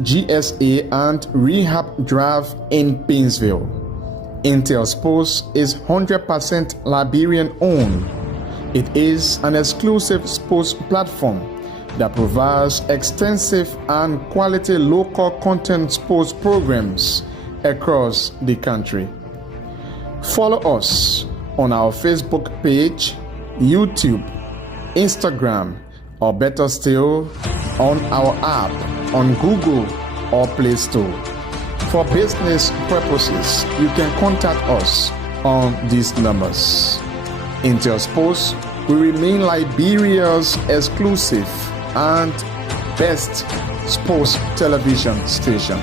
GSA and Rehab Drive in Painesville. Intel Sports is 100% Liberian owned. It is an exclusive sports platform that provides extensive and quality local content sports programs across the country. Follow us on our Facebook page, YouTube, Instagram, or better still, on our app on Google or Play Store. For business purposes, you can contact us on these numbers. Intel Sports will remain Liberia's exclusive and best sports television station.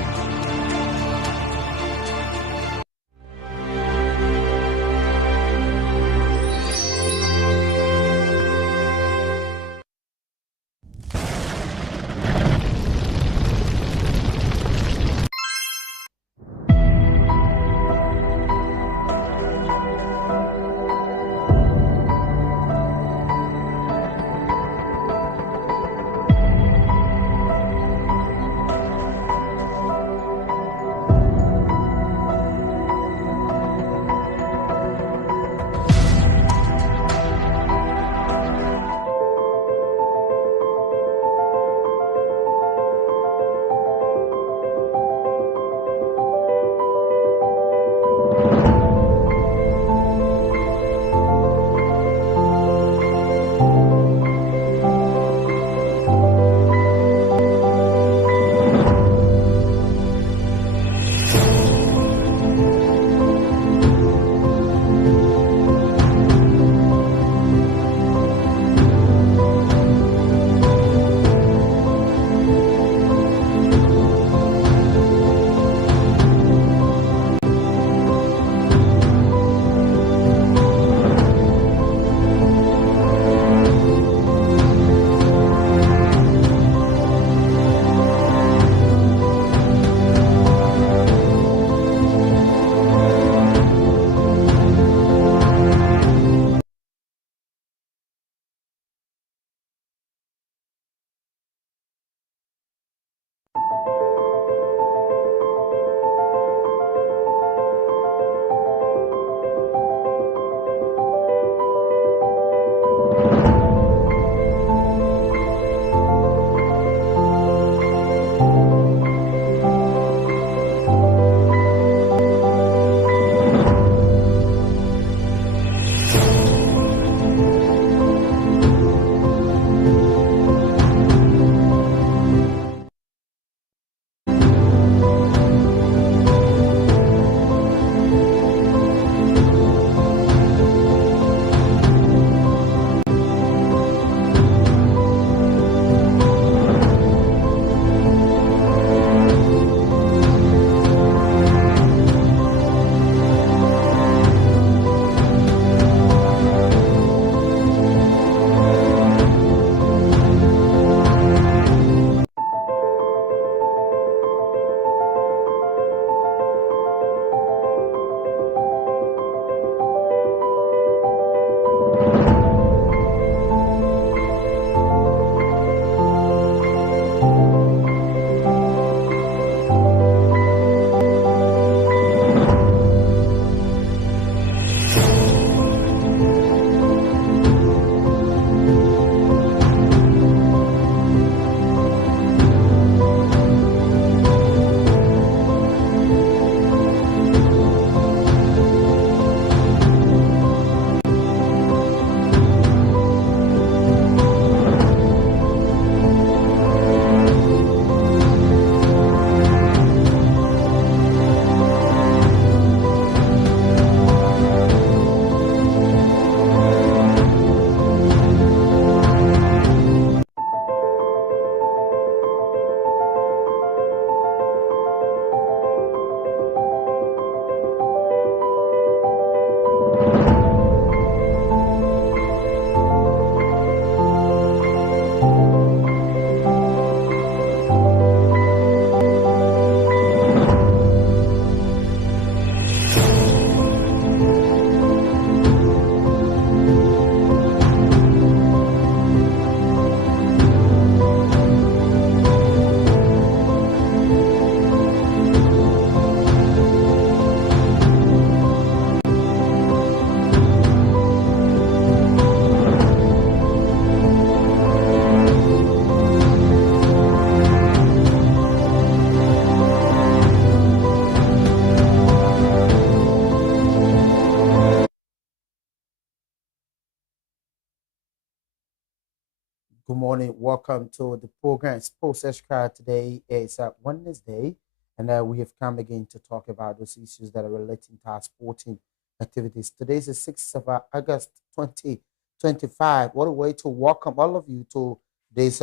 Good morning. Welcome to the program. Sports Extra. Today is Wednesday, and we have come again to talk about those issues that are relating to our sporting activities. Today is the 6th of August 2025. What a way to welcome all of you to this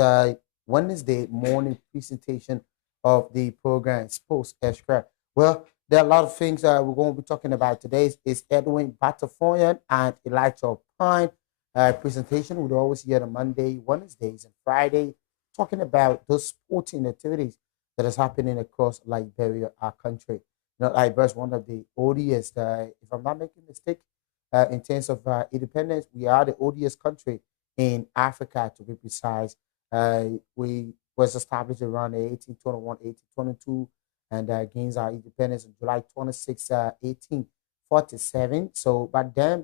Wednesday morning presentation of the program Sports Extra. Well, there are a lot of things we're going to be talking about today. Is Edwin Batafoyan and Elijah Pine presentation. We'd always hear on Monday, Wednesdays, and Friday, talking about those sporting activities that is happening across Liberia, our country. Liberia is one of the oldest, if I'm not making a mistake, in terms of independence, we are the oldest country in Africa, to be precise. We was established around 1821, 1822, and gains our independence on July 26, 1847. So, but then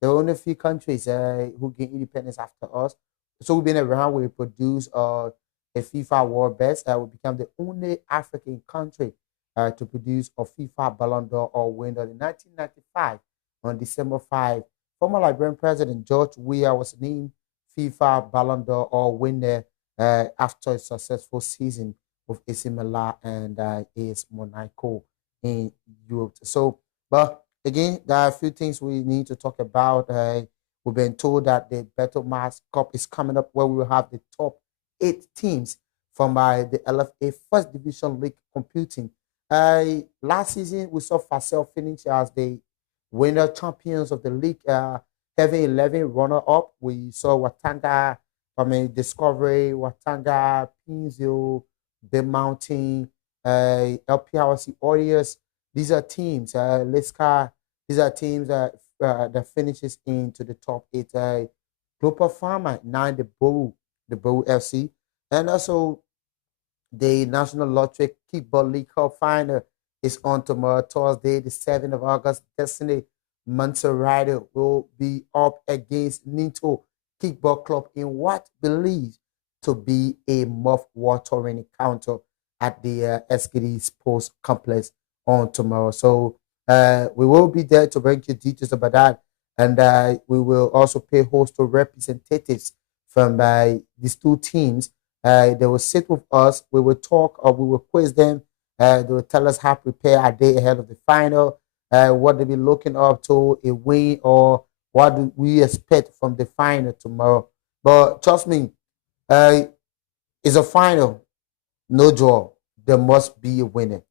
there were only a few countries who gained independence after us. So we've been around. We produced a FIFA World Best. We become the only African country to produce a FIFA Ballon d'Or or winner in 1995 on December 5. Former Liberian President George Weah was named FIFA Ballon d'Or or winner after a successful season with AC Milan and AS Monaco in Europe. So, but again, there are a few things we need to talk about. We've been told that the Battle Mass Cup is coming up, where we will have the top 8 teams from the LFA First Division League competing. Last season, we saw Facel finish as the winner champions of the league, having 11 runner-up. We saw Watanga, Discovery, Watanga, Pinzio, The Mountain, LPRC Warriors. These are teams, Liska, these are teams that finishes into the top 8. Global Pharma, 9, the Bow FC. And also the National Lottery Kickball League Cup final is on tomorrow, Thursday, the 7th of August. Destiny Mansourado will be up against Ninto Kickball Club in what believes to be a mouth-watering encounter at the SKD Sports Complex on tomorrow. So we will be there to bring you details about that. And we will also pay host to representatives from these 2 teams. They will sit with us. We will talk or we will quiz them. They will tell us how prepared are they ahead of the final, what they be looking up to, a win, or what do we expect from the final tomorrow. But trust me, it's a final, no draw. There must be a winner.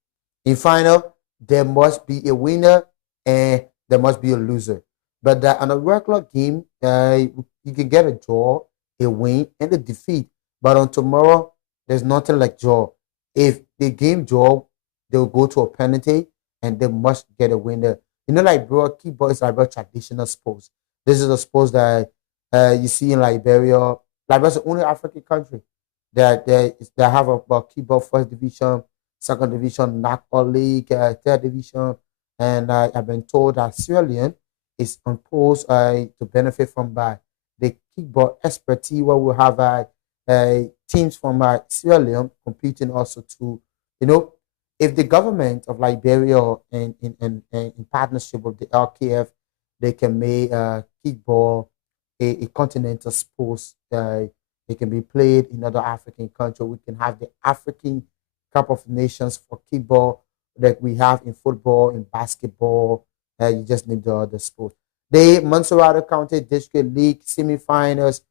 In final, there must be a winner and there must be a loser. But on a regular game, you can get a draw, a win, and a defeat. But on tomorrow, there's nothing like draw. If the game draw, they'll go to a penalty and they must get a winner. Like bro, kickball is like a traditional sports. This is a sports that you see in Liberia. Liberia is the only African country that have a kickball first division, second division, NACO League, third division, and I've been told that Sierra Leone is on post to benefit from the kickball expertise, where we have teams from Sierra Leone competing also to, if the government of Liberia in partnership with the LKF, they can make kickball a continental sports. It can be played in other African countries. We can have the African Cup of Nations for kickball that we have in football, in basketball. You just need the other sport. The Montserrat County District League semifinals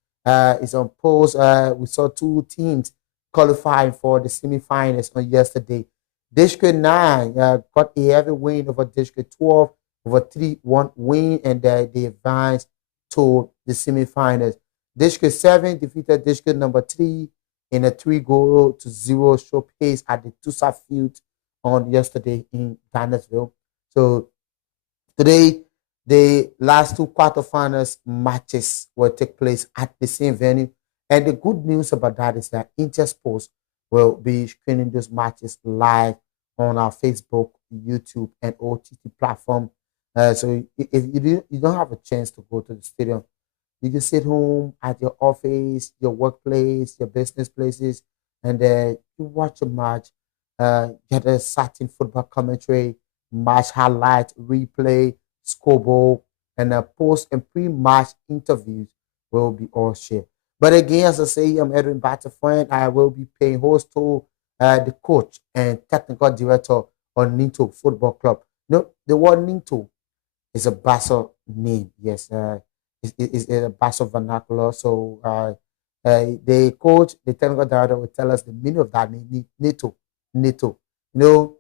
is on post. We saw 2 teams qualifying for the semifinals on yesterday. District 9 got a heavy win over District 12, over 3-1 win, and they advanced to the semifinals. District 7 defeated District number 3 in a 3-0 showcase at the Tusa Field on yesterday in Dynasville. So today, the last 2 quarterfinals matches will take place at the same venue. And the good news about that is that Intersports will be screening those matches live on our Facebook, YouTube, and OTT platform. So if you don't have a chance to go to the stadium, you can sit home at your office, your workplace, your business places, and you watch a match, get a certain football commentary, match highlight, replay, scoreboard, and post and pre-match interviews will be all shared. But again, as I say, I'm Edwin Batterfriend. I will be paying host to the coach and technical director on Ninto Football Club. No, the word Ninto is a Basel name. Yes, it's a Basel vernacular. So the coach, the technical director will tell us the meaning of that name, Nito. Nito. You know,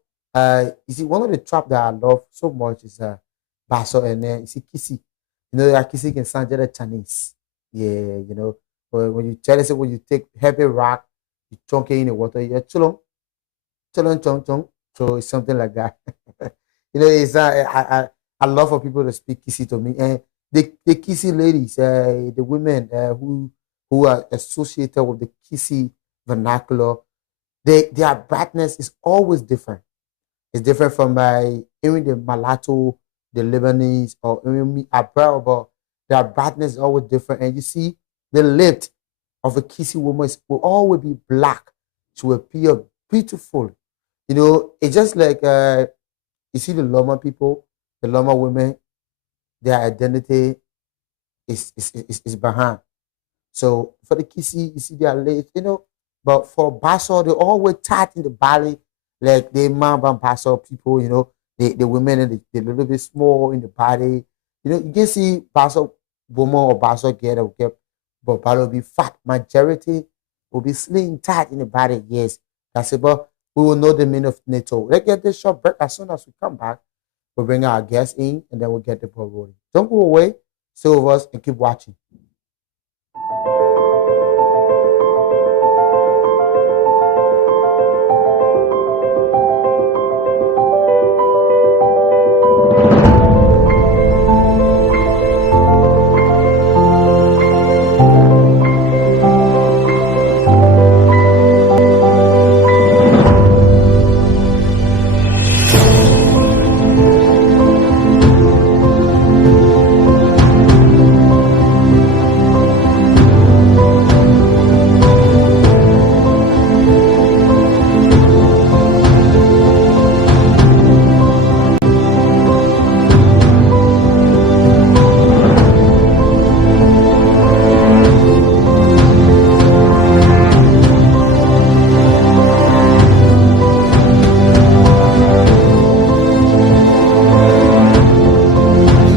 you see, one of the trap that I love so much is Basel, and then you see Kissy. You know, that Kissy can sound just Chinese. Yeah, you know, but when you tell us when you take heavy rock, you chunk it in the water, you're chulong, chulong, chong, chong. So it's something like that. You know, it's I love for people to speak Kissy to me, and the Kissy ladies, the women who are associated with the Kissy vernacular, their brightness is always different. It's different from my even the mulatto, the Lebanese, or even me Abel, but their brightness is always different. And you see, the lip of a Kissy woman will always be black to appear beautiful. You know, it's just like you see the Loma people, the Loma women, their identity is behind. So for the Kissy, you see their legs, you know. But for Basel, they always tight in the body, like the Mamba Basel people, you know, the women and the little bit small in the body. You know, you can see Basel woman or Basel girl that will get, but Basel will be fat. Majority will be slim tight in the body. Yes, that's it. But we will know the meaning of NATO. Let's get this short break. As soon as we come back, we'll bring our guests in and then we'll get the ball rolling. Don't go away. Stay with us and keep watching.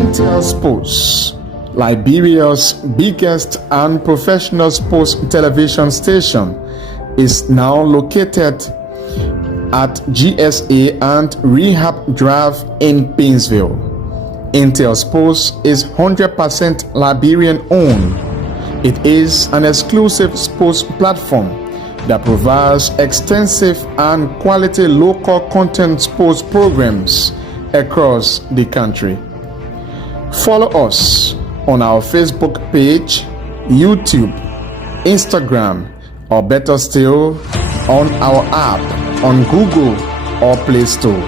Intel Sports, Liberia's biggest and professional sports television station, is now located at GSA and Rehab Drive in Painesville. Intel Sports is 100% Liberian owned. It is an exclusive sports platform that provides extensive and quality local content sports programs across the country. Follow us on our Facebook page, YouTube, Instagram, or better still, on our app on Google or Play Store.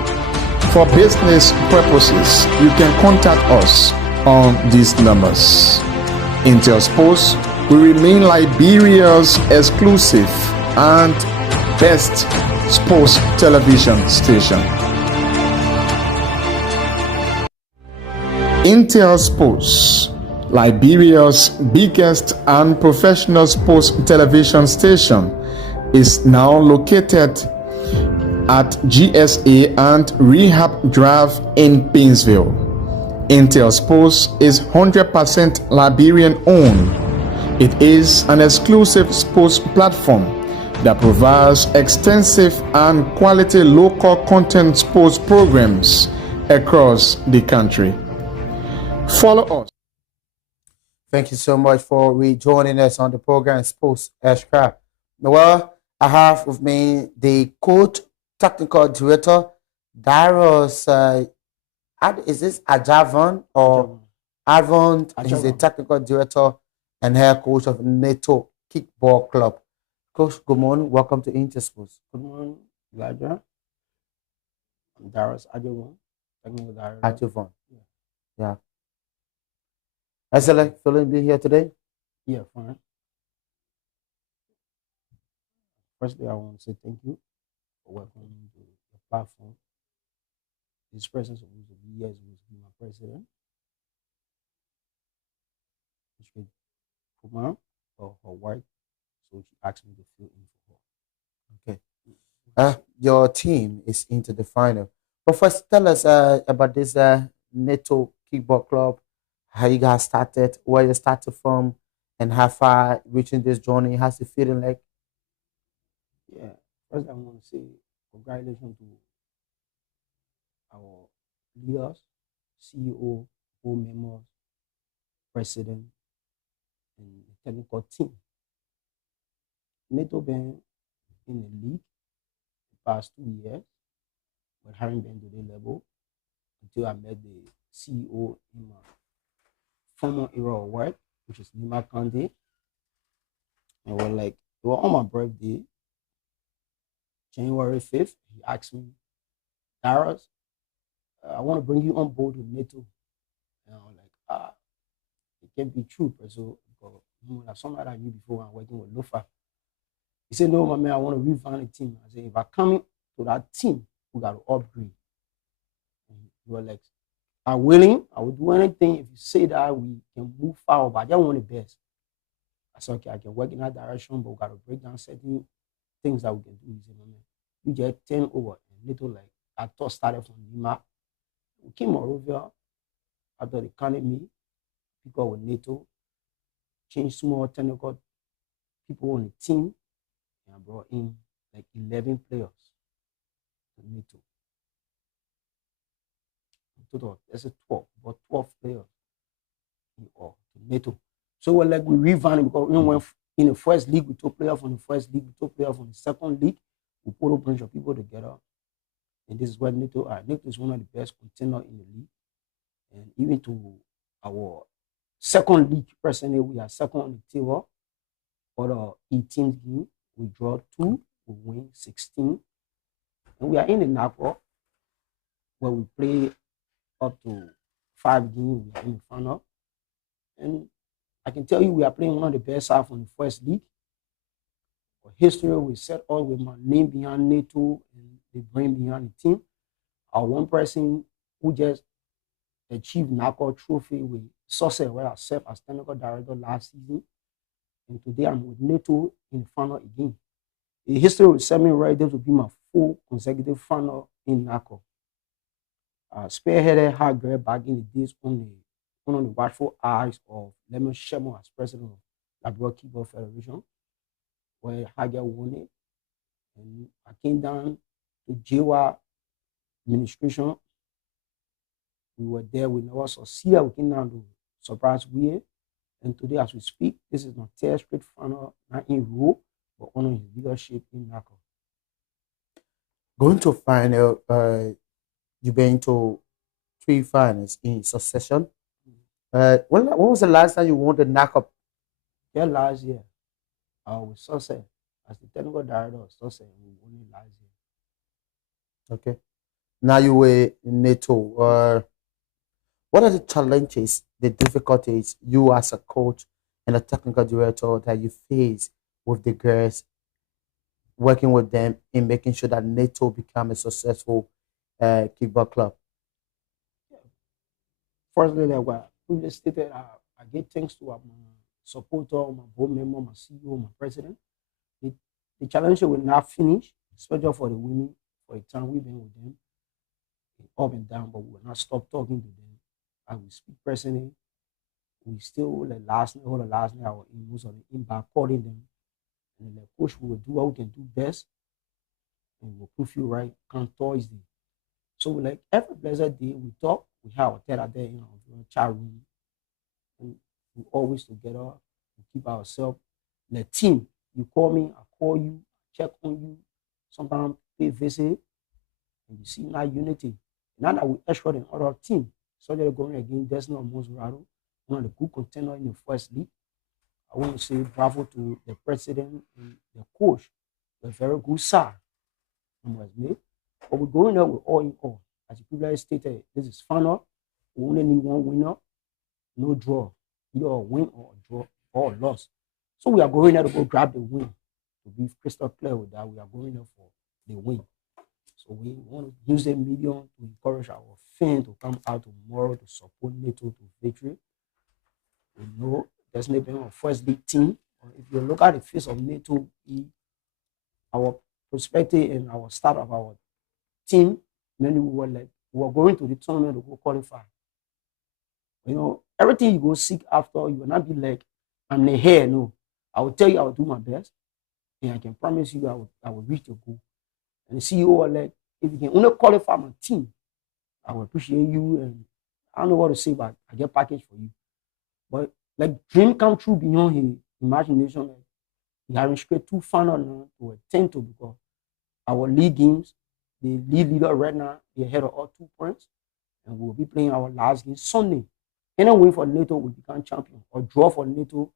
For business purposes, you can contact us on these numbers. Intel Sports will remain Liberia's exclusive and best sports television station. Intel Sports, Liberia's biggest and professional sports television station, is now located at GSA and Rehab Drive in Painesville. Intel Sports is 100% Liberian owned. It is an exclusive sports platform that provides extensive and quality local content sports programs across the country. Follow us. Thank you so much for rejoining us on the program Sports Ashcraft. Well, I have with me the coach, technical director, Darius. Is this Ajavan or Avon? He's the technical director and head coach of NATO Kickball Club. Coach, good morning. Welcome to Intersports. Good morning, Elijah. I'm Darius Ajavan, technical director. Ajavan. Yeah. How's it like feeling being here today? Yeah, fine. Firstly, I want to say thank you for welcoming me to the platform. This person supposed to be years was be my president. Mr. Kumar, for work, so she asked me to fill in for Okay. her. Your team is into the final. But first, tell us about this NATO Kickball Club, how you guys started, where you started from, and how far reaching this journey. How's it feeling like? Yeah, first I want to say congratulations to our leaders, CEO, board members, president, and the technical team. NATO been in the league the past 2 years, but haven't been to the level until I met the CEO in my former era of work, which is Nima Kande. And we're like, it was on my birthday, January 5th. He asked me, Darius, I want to bring you on board with NATO. And I was like, it can't be true, but so because like somebody I knew before I'm working with Lofa. He said, no, my man, I want to revamp the team. I said, if I come in to that team, we got to upgrade. And you were like, I'm willing, I will do anything if you say that we can move forward, but I don't want the best. I said, okay, I can work in that direction, but we got to break down certain things that we can do. He said, my man, you get 10 over. And little like, I thought started from Lima. We came over after the academy, people with NATO, changed small technical people on the team, and I brought in like 11 players to NATO. In total, that's a 12, but 12 players in all to NATO. So we're like, we revamped because we went in the first league, we took players from the first league, we took players from the second league, we put a bunch of people together. And this is what NATO are. NATO is one of the best contenders in the league. And even to our second league, personally, we are second on the table. For the 18th game, we draw 2, we win 16. And we are in the knockout where we play up to 5 games, we are in the final. And I can tell you we are playing one of the best half on the first league. For history, we set all with my name behind NATO and the brain behind the team. Our one person who just achieved knockout trophy with success where I served as technical director last season. And today I'm with NATO in the final again. The history will set me right there to be my 4th consecutive final in NACO. Spearheaded hard grab back in the days on the watchful eyes of Lemon Shemo as president of Labrador Kickball Federation, where Hager won it. And I came down to JWA administration. We were there, we never succeeded. We came down to surprise we. And today, as we speak, this is my 3rd straight final, not in row, but honoring his leadership in NACO. Going to final, you've been to 3 finals in succession. When was the last time you won the knockout? Yeah, last year, with Success, as the technical director of Success, we won it last year. Okay. Now you were in NATO. What are the challenges, the difficulties you as a coach and a technical director that you face with the girls, working with them in making sure that NATO become a successful kickball club? Firstly, like what we just stated, I give thanks to my supporter, my board member, my CEO, my president. The challenge will not finish, especially for the women, for the time we've been with them, up and down, but we will not stop talking to them. As we speak personally, we still like last night, I was in most of the inbound calling them. And like, coach, we will do what we can do best, and we'll prove you right come Thursday. So like every blessed day we talk, we have a tete there in our chat room, and we always together, we keep ourselves the team. You call me, I call you, check on you, sometimes pay visit, and you see now unity. Now that we extra in other team, so they're going again, there's no Mosrado, one of the good contender in the first league. I want to say bravo to the president and the coach. A very good side was made. But we're going there with all in all. As the previously stated, this is final. We only need one winner, no draw. Either a win or a draw or a loss. So we are going there to go grab the win. To be crystal clear with that, we are going there for the win. So we want to use the medium to encourage our fans to come out tomorrow to support NATO to victory. We know there's never been a first league team If you look at the face of NATO, our perspective and our start of our team, many we were going to the tournament to go qualify. You know, everything you go seek after, you will not be like, I'm the here. No, I will tell you I will do my best, and I can promise you I will reach the goal. And the CEO was like, if you can only qualify my team, I will appreciate you. And I don't know what to say, but I get package for you. But like dream come true beyond his imagination. Like, he having straight 2 final now to attend to because our league games, the league leader right now, they're ahead of all 2 points. And we'll be playing our last game Sunday. Any win for NATO, we become champion. Or draw for NATO,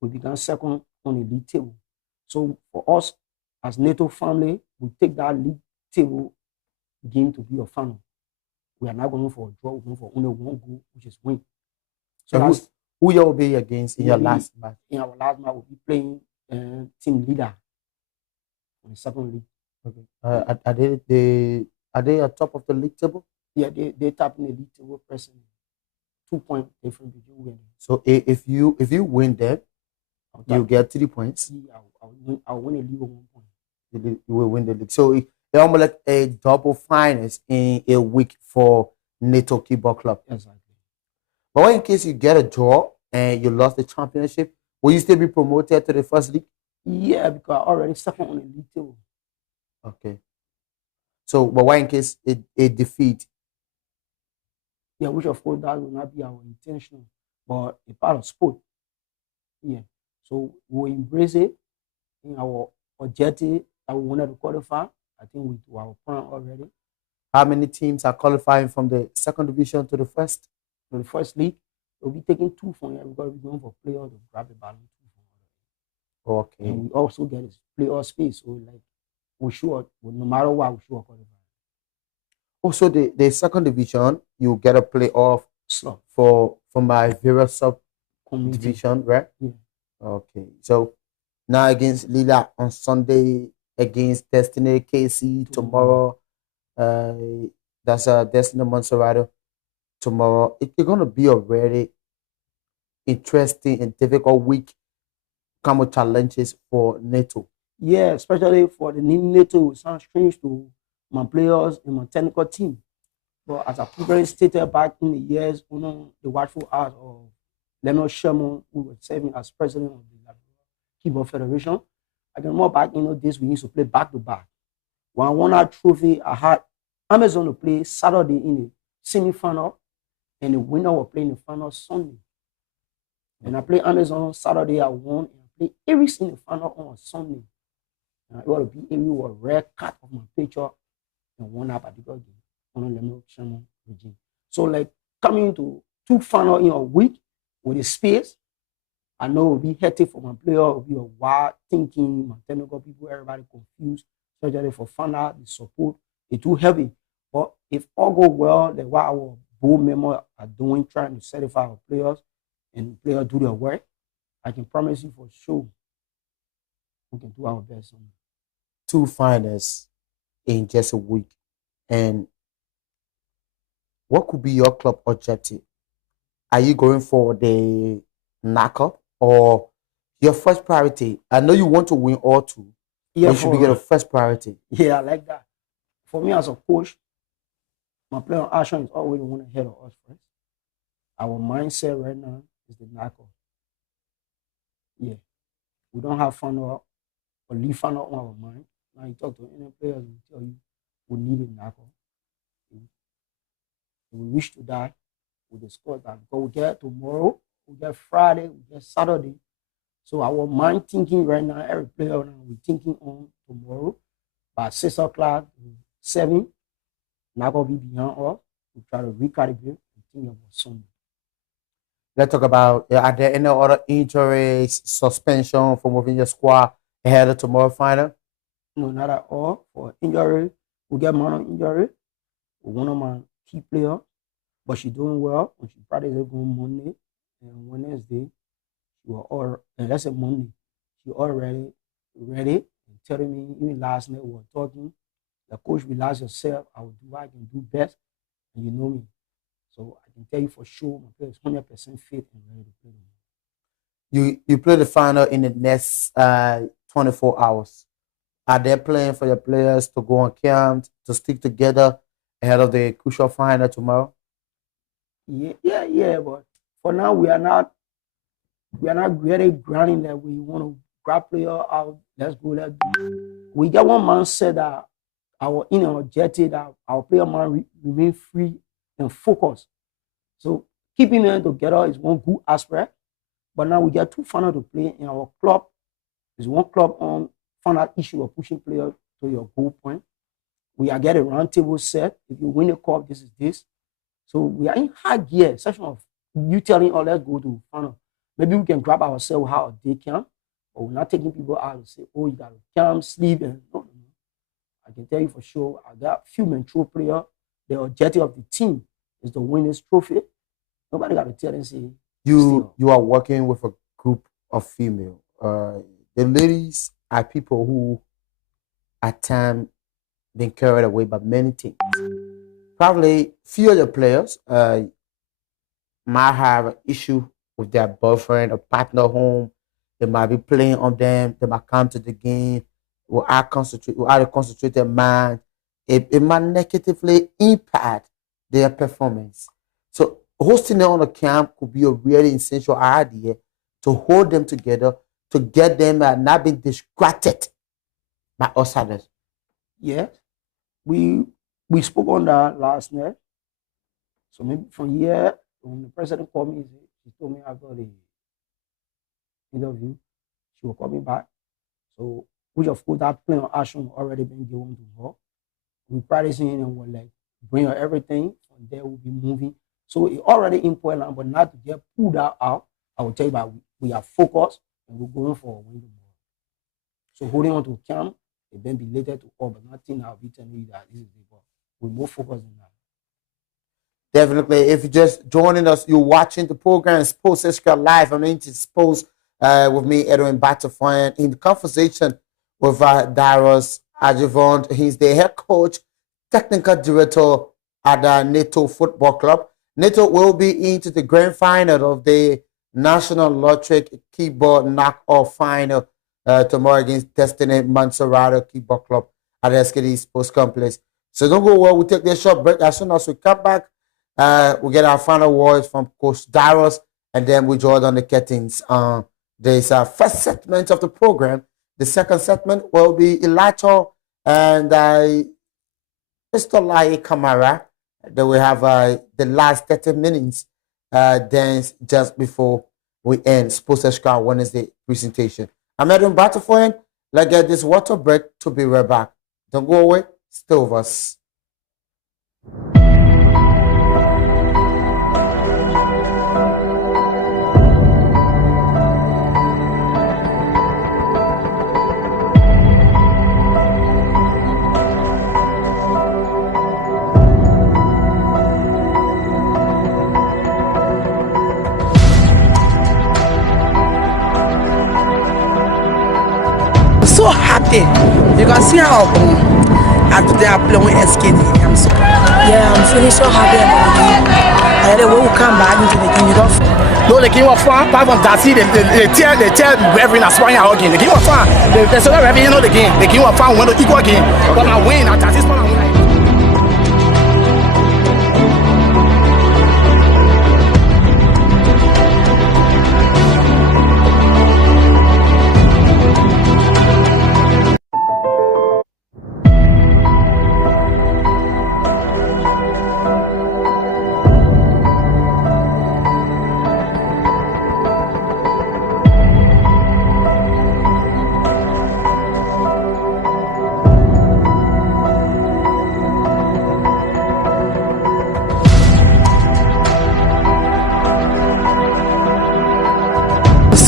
we become second on the league table. So for us, as NATO family, we take that league table game to be a final. We are not going for a draw, we're going for only 1 goal, which is win. So and who you will be against in your last match? In our last match, we'll be playing team leader on the second league. Okay. Are they at top of the league table? Yeah, they tap in the league table pressing 2 point difference between them. So if you win them, you get 3 points. Yeah, I'll win a league of 1 point. You will win the league. So it's almost like a double finals in a week for NATO Keyboard Club. Exactly. But in case you get a draw and you lost the championship, will you still be promoted to the first league? Yeah, because I already second on the league table. Okay. So, but what in case it defeat? Yeah, which of course that will not be our intention, but a part of sport. Yeah. So we'll embrace it in our objective that we wanted to qualify. I think we do our plan already. How many teams are qualifying from the second division to the first? To the first league, we'll be taking 2 from here. We're going to be going for players to grab the ballon 2 from here. Okay. And we also get this playoff space. So like we sure, no matter what, we sure qualify. Also, the second division, you get a playoff slot for my various sub division, right? Yeah. Okay. So now against Lila on Sunday, against Destiny KC tomorrow. That's Destiny Monserrato tomorrow. It's gonna be a very interesting and difficult week. Come with challenges for NATO. Yeah, especially for the new NATO. It sounds strange to my players and my technical team. But as I previously stated back in the years, the watchful eyes of Leonard Sherman, who was serving as president of the Keyboard Federation, I can remember back in those days we used to play back to back. When I won that trophy, I had Amazon to play Saturday in the semi-final, and the winner will play in the final Sunday. And I played Amazon Saturday, I won, and I played Aries in the final on Sunday. And it would be a rare cut of my picture and won that particular game on the Leonard Sherman regime. So like coming to 2 final in a week with the space, I know it will be hectic for my player, it will be a wild thinking, my technical people, everybody confused, especially for final, the support, it's too heavy. But if all go well, like what our board members are doing, trying to certify our players and players do their work, I can promise you for sure we can do our best. 2 finals in just a week. And what could be your club objective? Are you going for the knockout or your first priority? I know you want to win all 2. Yeah, you should be your first priority. Yeah, I like that. For me as a coach, my player action is always one ahead of us first. Our mindset right now is the knockout. Yeah. We don't have fun or leave fun on our mind. Now you talk to any players and tell you we need a knockout. We wish to die, we discuss that. Because we get tomorrow, we get Friday, we get Saturday. So our mind thinking right now, every player now, we're thinking on tomorrow by 6 o'clock, 7, not going to be behind us. We try to recalibrate and think about Sunday. Let's talk about, are there any other injuries, suspension for moving your squad ahead of tomorrow final? No, not at all. For injury, we get minor injury with one of my key players, but she's doing well. When she practices going Monday and Wednesday, she was all, and that's a Monday, she already ready and telling me, even last night we were talking, the coach, relax yourself, I will do what I can do best, and you know me. So I can tell you for sure, my player is 100% fit and ready to play. You play the final in the next 24 hours. Are they playing for your players to go on camp to stick together ahead of the crucial final tomorrow? Yeah. But for now, we are not really grinding that we want to grab player out. Let's go. We get one man said that our inner objective that our player man remain free and focused. So keeping them together is one good aspect. But now we get two final to play in our club. There's one club on final issue of pushing players to your goal point. We are getting a round table set. If you win the cup, this is this. So we are in high gear, session of you telling us let's go to final. Maybe we can grab ourselves how they can, but we're not taking people out and say, oh, you got to camp, sleep, and no. I can tell you for sure, I got few mentor player. The objective of the team is to win this trophy. Nobody got to tell them say you are working with a group of female. The ladies are people who at times been carried away by many things. Probably few of the players might have an issue with their boyfriend or partner home. They might be playing on them. They might come to the game without a concentrated mind. It might negatively impact their performance. So hosting them on a camp could be a really essential idea to hold them together, to get them not being distracted by outsiders. Yes, we spoke on that last night. So maybe from here, when the president called me, he told me after the interview, she will call me back. So, which of course that plan of action already been given to her. We practicing and we're like bring her everything. From there we'll be moving. So it already important, but not to get pulled out. I will tell you about we are focused and we're going for a win tomorrow. So holding on to camp, it then be related to all, but nothing I'll be telling you that this is the ball. We're more focused than that. Definitely. If you're just joining us, you're watching the program Sports Extra Live. I'm into Sports with me, Edwin Batafoyan, in conversation with Darius Ajivon. He's the head coach, technical director at NATO Football Club. NATO will be into the grand final of the National Lottery Keyboard Knockoff Final tomorrow against Destiny Mansorato Keyboard Club at SKD Sports Complex. So don't go away. We'll take this short break. As soon as we come back, we get our final words from Coach Darius, and then we join on the curtains. There's a first segment of the program. The second segment will be Elijah and Mr. Lai Kamara. Then we have the last 30 minutes then just before we end Sports Extra Wednesday presentation. I'm Edwin Batafoyan. Let's get this water break to be right back. Don't go away. Stay with us. So happy. You can see how after they are playing SKD. I'm feeling so happy about it. And then when we come back into the game, you don't. No, the game was fun. Apart from that, they tell Reverend Aswanya again. The game was fun. They said Reverend, you know the game. The game was fun. We went to equal game. But I win at this point.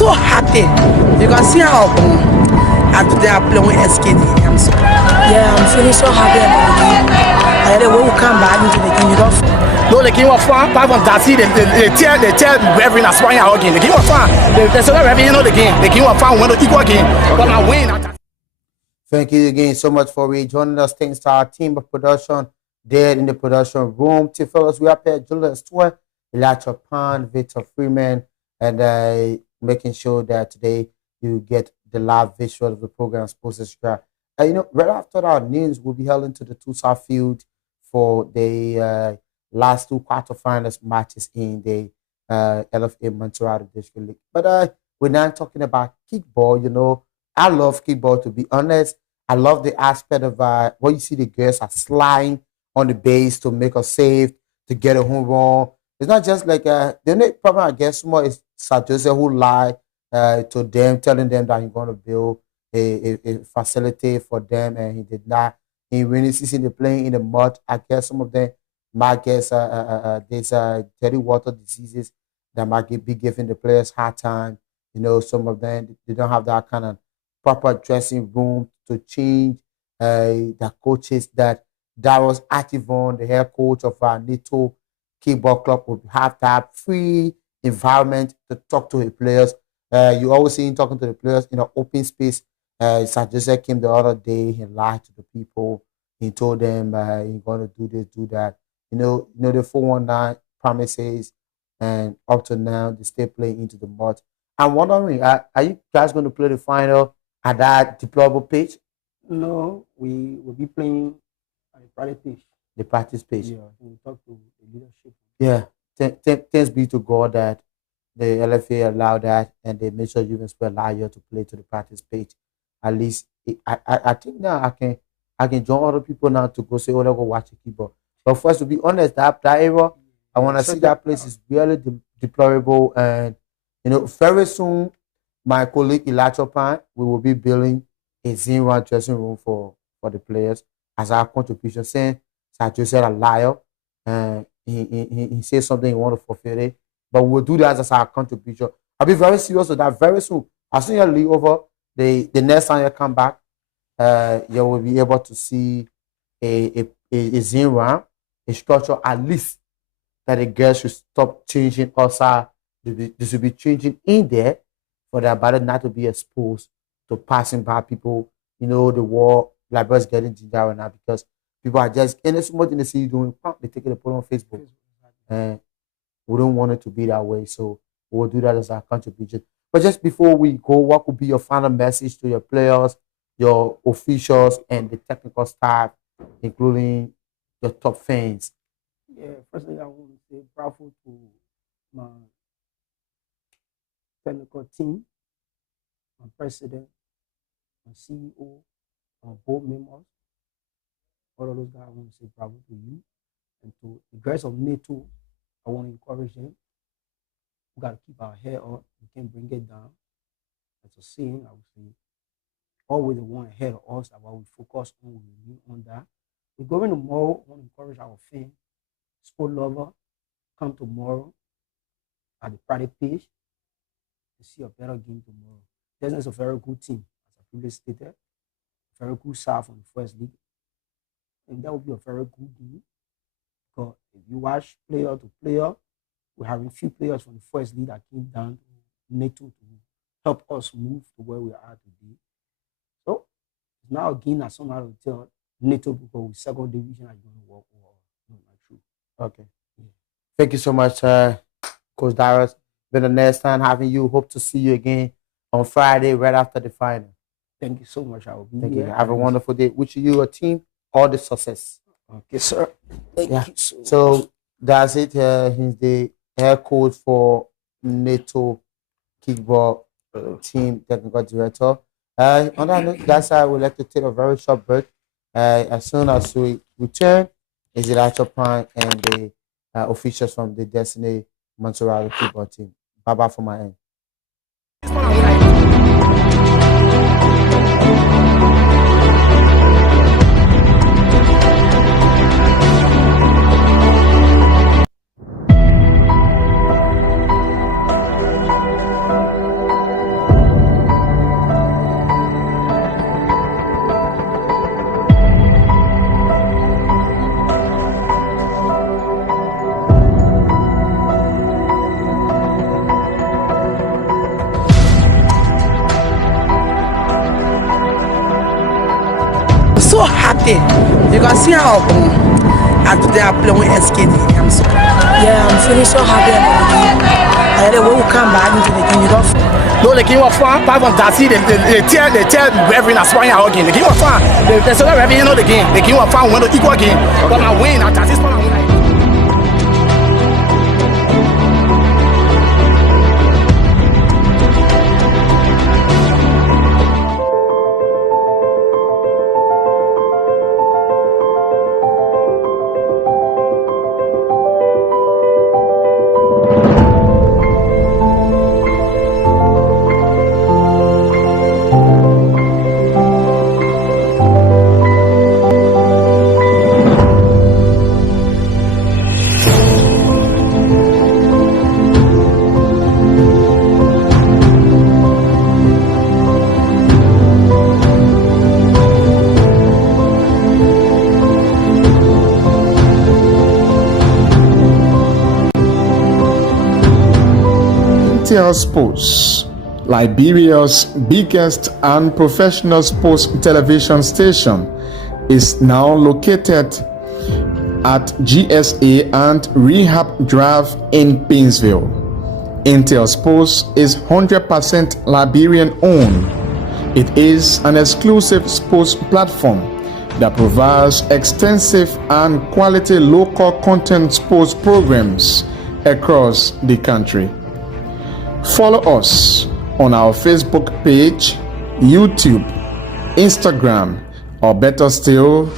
So happy. You can see how after they are playing SKD. I'm feeling so happy about it. And then when we come back into the game, you don't. No, the game was fun. Apart from that, they tell Reverend Aswanya again. The game was fun. They said Reverend, you know the game. The game was fun. We went to equal game. But I win at. Thank you again so much for rejoining us. Thanks to our team of production there in the production room. To fellas, we are here, Julius Stewart, Elijah Pan, Victor Freeman, and making sure that today you get the live visual of the program, Sports Extra. Right after our names will be held into the Tulsa field for the last two quarterfinals matches in the LFA Montserrat District League. But we're now talking about kickball. I love kickball, to be honest. I love the aspect of what you see the girls are sliding on the base to make a save, to get a home run. It's not just like the only problem I guess more is Sir Joseph who lied to them, telling them that he's going to build a facility for them, and he did not. In rainy season, they're playing in the mud. I guess some of them might guess there's dirty water diseases that might be giving the players hard time. Some of them they don't have that kind of proper dressing room to change. The coaches that was active on the head coach of our NATO kickball club would have to have free environment to talk to the players. You always see him talking to the players in an open space. Sir Joseph came the other day. He lied to the people. He told them he's going to do this, do that. The 419 promises, and up to now they still playing into the mud. I'm wondering, are you guys going to play the final at that deployable pitch? No, we will be playing at the private pitch. The practice pitch. Yeah, we talk to the leadership. Yeah, thanks be to God that the LFA allowed that, and they made sure Juventus will allow you to play to the practice pitch. At least I think now I can join other people now to go say, oh, let's go watch the keyboard. But first, to be honest, that area, I want to see that place is really deplorable. And very soon, my colleague Elijah Pan, we will be building a zero dressing room for the players as our contribution. Saying Sir Joseph a liar, and he says something he want to fulfill it, but we'll do that as our contribution. I'll be very serious with that very soon. As soon as you leave over, the next time you come back, you will be able to see a zero, a structure at least that the girls should stop changing outside. They should be changing in there for their body not to be exposed to passing by people. The war, like is getting ginger right now because people are just in so much in the city doing, they take it and put it on Facebook. And we don't want it to be that way. So we'll do that as our contribution. But just before we go, what could be your final message to your players, your officials, and the technical staff, including your top fans? Yeah, firstly, I want to say bravo to my technical team, my president, my CEO, my board members. All of those guys, I want to say bravo to you. And to the guys of NATO, I want to encourage them. We got to keep our head up. We can't bring it down. That's a saying, I would say. Always the one ahead of us, that what we focus on, we remain on that. We're going tomorrow. I want to encourage our fans, sport lover, come tomorrow at the private pitch to see a better game tomorrow. There's a very good team, as I previously stated, a very good side from the first league. And that will be a very good game. Because if you watch player to player, we're having few players from the first league that came down to NATO to help us move to where we are today. So it's now again that somehow to tell NATO because with second division are going to work or not true. Okay. Yeah. Thank you so much, Coach Darius. Been the next time having you. Hope to see you again on Friday right after the final. Thank you so much. I will be Thank here. you. Have a wonderful day. Wishing you, your team, all the success. Okay, sir. Thank you so that's it. He's the head coach for NATO kickball team, technical director. On that note, guys, I would like to take a very short break. As soon as we return, is it Elijah Pan and the officials from the Destiny Montserrat kickball team. Bye bye from my end. So happy. You can see how they are playing with SKD. I'm so feeling so happy about it. And then when we come back into the game, you don't Donc les gens font par exemple Darcy les tiers revenue à soigner à gain. Les gens font les seuls revenue no the gain. Les gens font when the equal gain. But I win at Darcy's point. Intel Sports, Liberia's biggest and professional sports television station, is now located at GSA and Rehab Drive in Painesville. Intel Sports is 100% Liberian owned. It is an exclusive sports platform that provides extensive and quality local content sports programs across the country. Follow us on our Facebook page, YouTube, Instagram, or better still,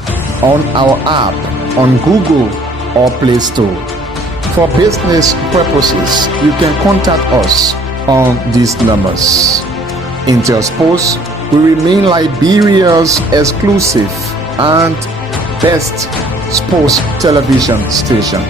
on our app on Google or Play Store. For business purposes, you can contact us on these numbers. Intel Sports will remain Liberia's exclusive and best sports television station.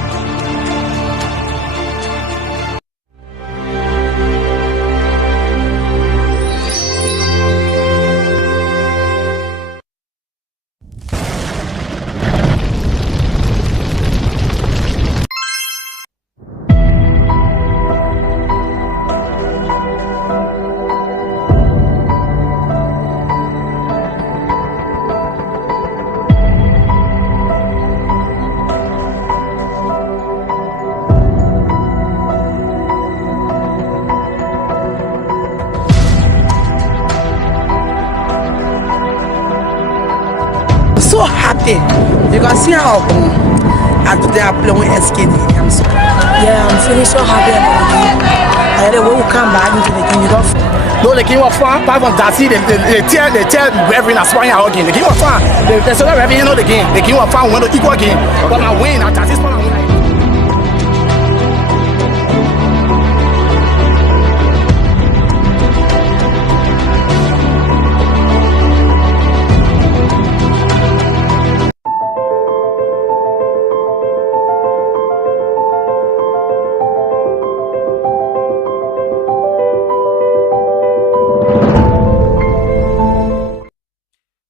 So happy. You can see how they are playing SKD. I'm so I'm feeling so happy about it. I had a way to come back into the game. You don't. Donc les gens font par exemple Darcy les tiers revenue à soigner à gain. Les gens font les seuls revenue no the gain. Les gens font when the equal gain. But I win at Darcy's point.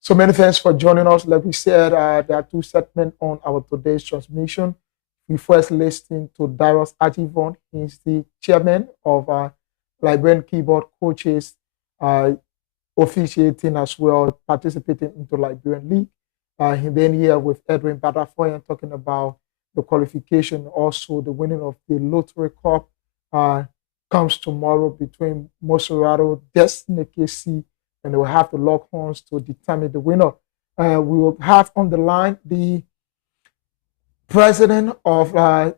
So many thanks for joining us. Like we said, there are two segments on our today's transmission. We first listened to Darius Ajivon. He's the chairman of Liberian Keyboard Coaches, officiating as well, participating into Liberian League. He then here with Edwin Badafoyan talking about the qualification, also the winning of the Lottery Cup comes tomorrow between Moserado, Destiny KC, and they will have to lock horns to determine the winner. We will have on the line the president of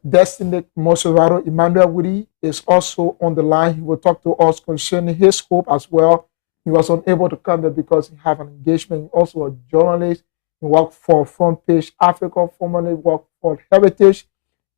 Destiny Moserado, Emmanuel Woody, is also on the line. He will talk to us concerning his hope as well. He was unable to come there because he had an engagement. Also a journalist. He worked for Front Page Africa, formerly worked for Heritage,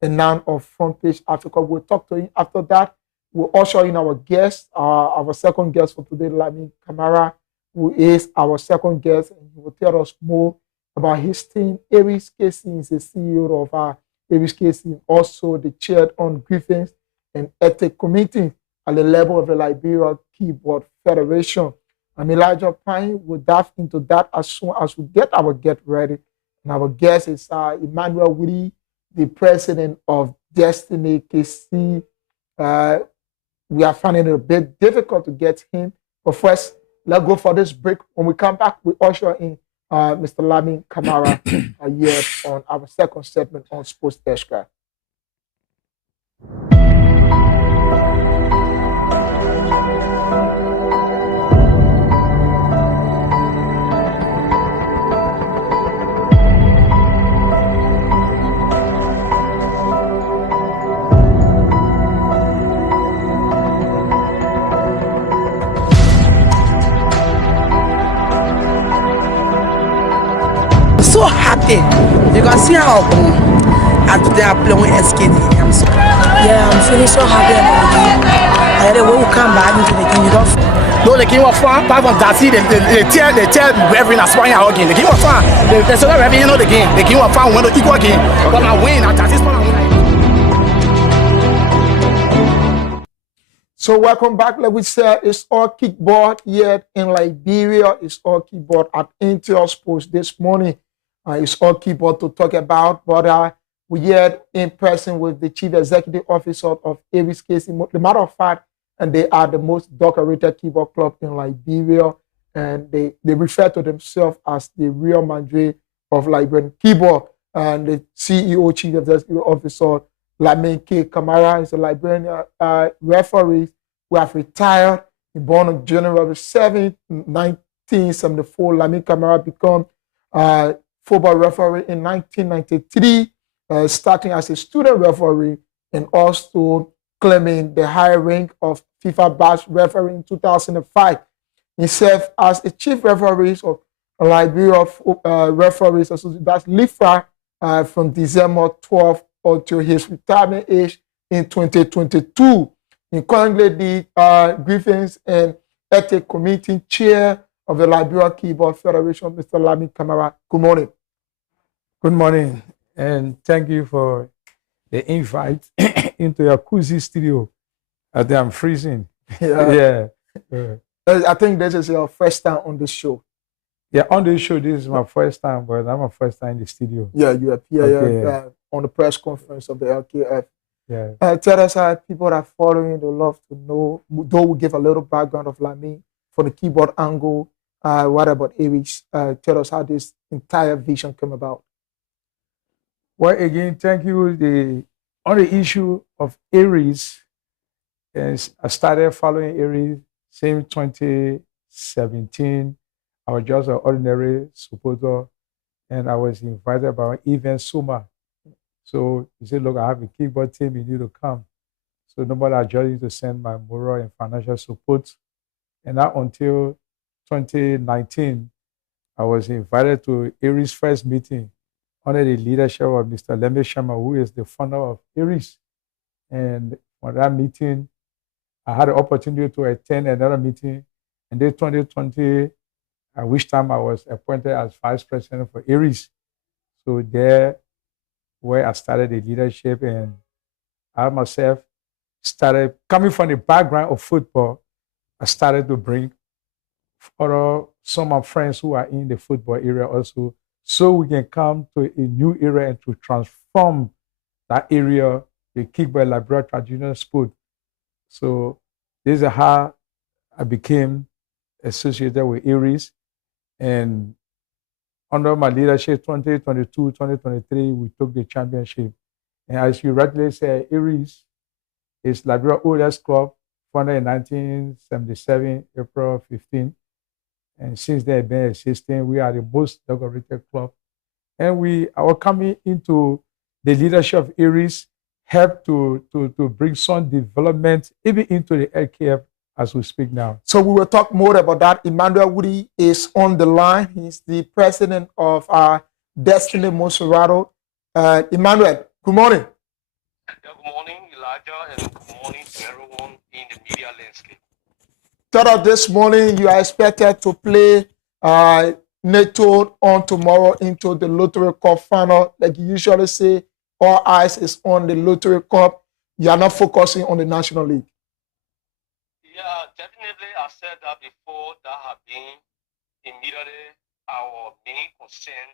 and now of Front Page Africa. We'll talk to him after that. We'll usher in our guest, our second guest for today, Lamin Camara, who is our second guest, and he will tell us more about his team. Aries Casey is the CEO of Aries Casey, also the chair on grievance and ethics committee at the level of the Liberia Keyboard Federation. I'm Elijah Pine. We'll dive into that as soon as we get our get ready. And our guest is Emmanuel Woody, the president of Destiny KC. We are finding it a bit difficult to get him. But first, let's go for this break. When we come back, we usher in Mr. Lamin Camara here on our second segment on Sports Eshka. can see how they are playing SKD. I'm so I'm feeling so happy about the game. I had a way to come back into the game. You don't. No, the game was fun. Apart from that, see, they tell referee that's why I'm again. The game was fun. There's other referee, you know the game. The game was fun. We went to equal game. But I win. At this point, I win. So welcome back. Like we said, it's all kickball here in Liberia. It's all kickball at Intel Sports this morning. It's all kickball to talk about, but we here in person with the Chief Executive Officer of Aries KC. The matter of fact, and they are the most decorated keyboard club in Liberia, and they refer to themselves as the Real Madrid of Liberian keyboard. And the CEO, Chief Executive Officer, Lamin K. Kamara, is a Liberian referee who have retired. He born on January 7, 1974. Lamin Kamara became football referee in 1993, starting as a student referee and also claiming the high rank of FIFA badge referee in 2005. He served as a chief referee of Liberia Referees Association, that's LIFA, from December 12 until his retirement age in 2022. He currently the Grievance and Ethics Committee Chair of the Liberia Keyboard Federation, Mr. Lamin Kamara. Good morning. Good morning, and thank you for the invite into your cozy studio. I think I'm freezing. Yeah. I think this is your first time on the show. Yeah, on the show, this is my first time, but I'm my first time in the studio. Yeah, you appear on the press conference of the LKF. Yeah. Tell us how people that are following, they love to know, though we give a little background of Lamin for the keyboard angle. What about Aries? Tell us how this entire vision came about. Well, again, thank you. On the issue of Aries, I started following Aries since 2017. I was just an ordinary supporter, and I was invited by Even Suma. So he said, look, I have a kickball team, you need to come. So nobody I just need to send my moral and financial support. And not until 2019, I was invited to Aries' first meeting under the leadership of Mr. Lembe Sharma, who is the founder of Aries. And for that meeting, I had the opportunity to attend another meeting. And then 2020, at which time I was appointed as vice president for Aries. So there, where I started the leadership, and I myself started coming from the background of football. I started to bring some of my friends who are in the football area also, so we can come to a new era and to transform that area, the kickball Liberia traditional sport. So this is how I became associated with Aries. And under my leadership, 2022, 2023, we took the championship. And as you rightly say, Aries is Liberia's oldest club, founded in 1977, April 15. And since they've been existing, we are the most decorated club. And our coming into the leadership of Aries helped to bring some development even into the LKF as we speak now. So we will talk more about that. Emmanuel Woody is on the line. He's the president of Destiny Monserrato. Emmanuel, good morning. Good morning, Elijah, and good morning to everyone in the media landscape. Tell us this morning you are expected to play NATO on tomorrow into the Lottery Cup final. Like you usually say, all eyes is on the Lottery Cup. You are not focusing on the National League. Yeah, definitely. I said that before. That have been immediately our main concern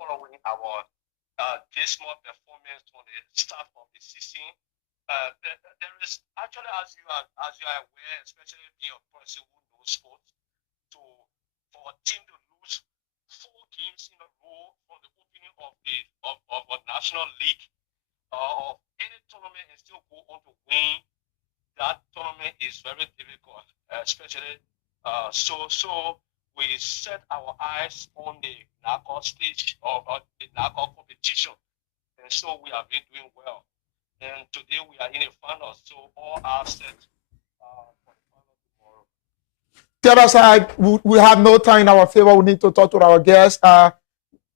following our dismal performance on the start of the season. There is actually, as you are aware, especially being a person who knows sports, for a team to lose 4 games in a row from the opening of a national league of any tournament and still go on to win. That tournament is very difficult, especially so we set our eyes on the knockout stage of the knockout competition, and so we have been doing well. And today we are in a final, so all are set for the final tomorrow. The other side, we have no time in our favor. We need to talk to our guests.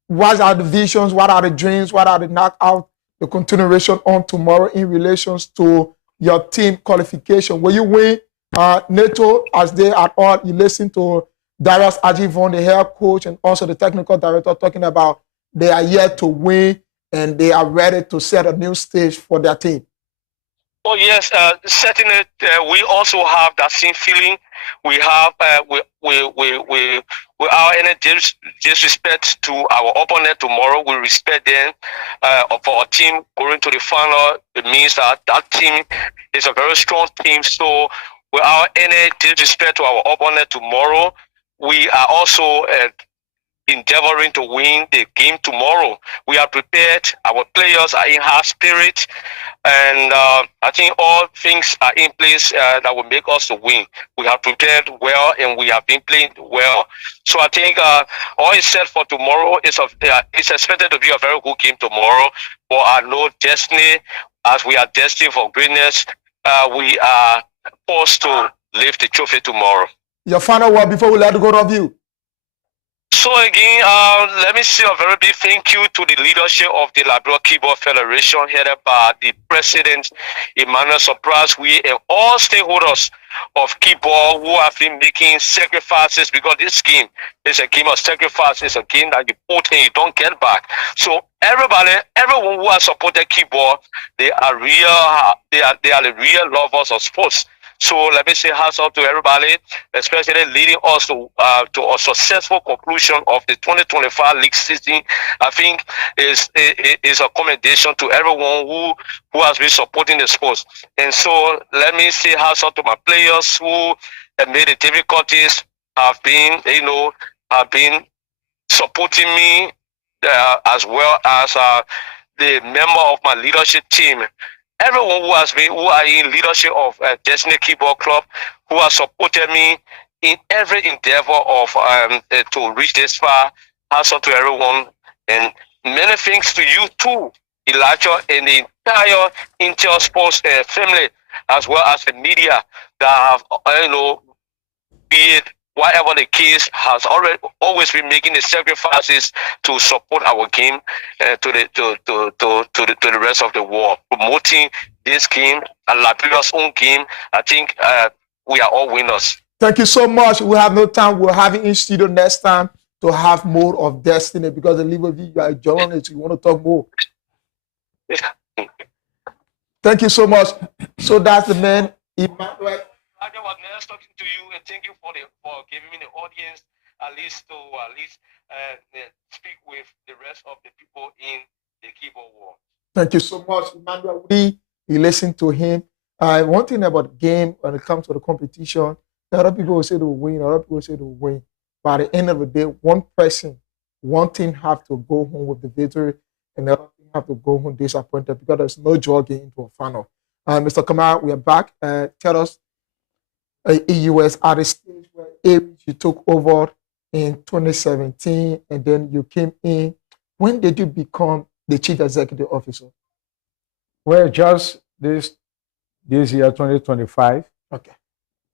what are the visions, what are the dreams, what are the knockout, the continuation on tomorrow in relations to your team qualification? Will you win NATO as they are all? You listen to Darius Ajivon, the head coach, and also the technical director talking about they are here to win and they are ready to set a new stage for their team. Oh yes, certainly. We also have that same feeling. We have without any disrespect to our opponent tomorrow, we respect them. For our team going to the final, it means that that team is a very strong team. So without any disrespect to our opponent tomorrow, we are also endeavoring to win the game tomorrow. We are prepared. Our players are in high spirit, and I think all things are in place that will make us to win. We have prepared well, and we have been playing well. So I think all is set for tomorrow. It's expected to be a very good game tomorrow. But I know Destiny, as we are destined for greatness, we are forced to lift the trophy tomorrow. Your final word before we let go of you. So again, let me say a very big thank you to the leadership of the Liberia Kickball Federation headed by the President, Emmanuel Surprise, and all stakeholders of kickball who have been making sacrifices, because this game is a game of sacrifice. It's a game that you put in, you don't get back. So everyone who has supported kickball, they are the real lovers of sports. So let me say hats off to everybody, especially leading us to a successful conclusion of the 2025 league season. I think is a commendation to everyone who has been supporting the sports. And so let me say hats off to my players who have made the difficulties, have been supporting me, as well as the member of my leadership team. Everyone who are in leadership of Destiny Kickball Club, who has supported me in every endeavor of to reach this far. Hats off to everyone, and many thanks to you too, Elijah, and the entire Intel Sports family, as well as the media that have be it whatever the case, has always been making the sacrifices to support our game to the rest of the world, promoting this game and Liberia's own game. I think we are all winners. Thank you so much. We have no time. We'll have you in studio next time to have more of Destiny, because the leave of you are a journalist. You want to talk more. Thank you so much. So that's the man, Emmanuel. I was nice talking to you, and thank you for giving me the audience at least speak with the rest of the people in the keyboard world. Thank you so much, Emmanuel. You listen to him. One thing about the game, when it comes to the competition, a lot of people will say they will win, a lot of people will say they will win. But at the end of the day, one team have to go home with the victory, and the other team have to go home disappointed, because there's no joy getting into a final. Mr. Kamara, we are back. Tell us, you was at a stage where you took over in 2017, and then you came in. When did you become the chief executive officer? Well, just this year, 2025. Okay.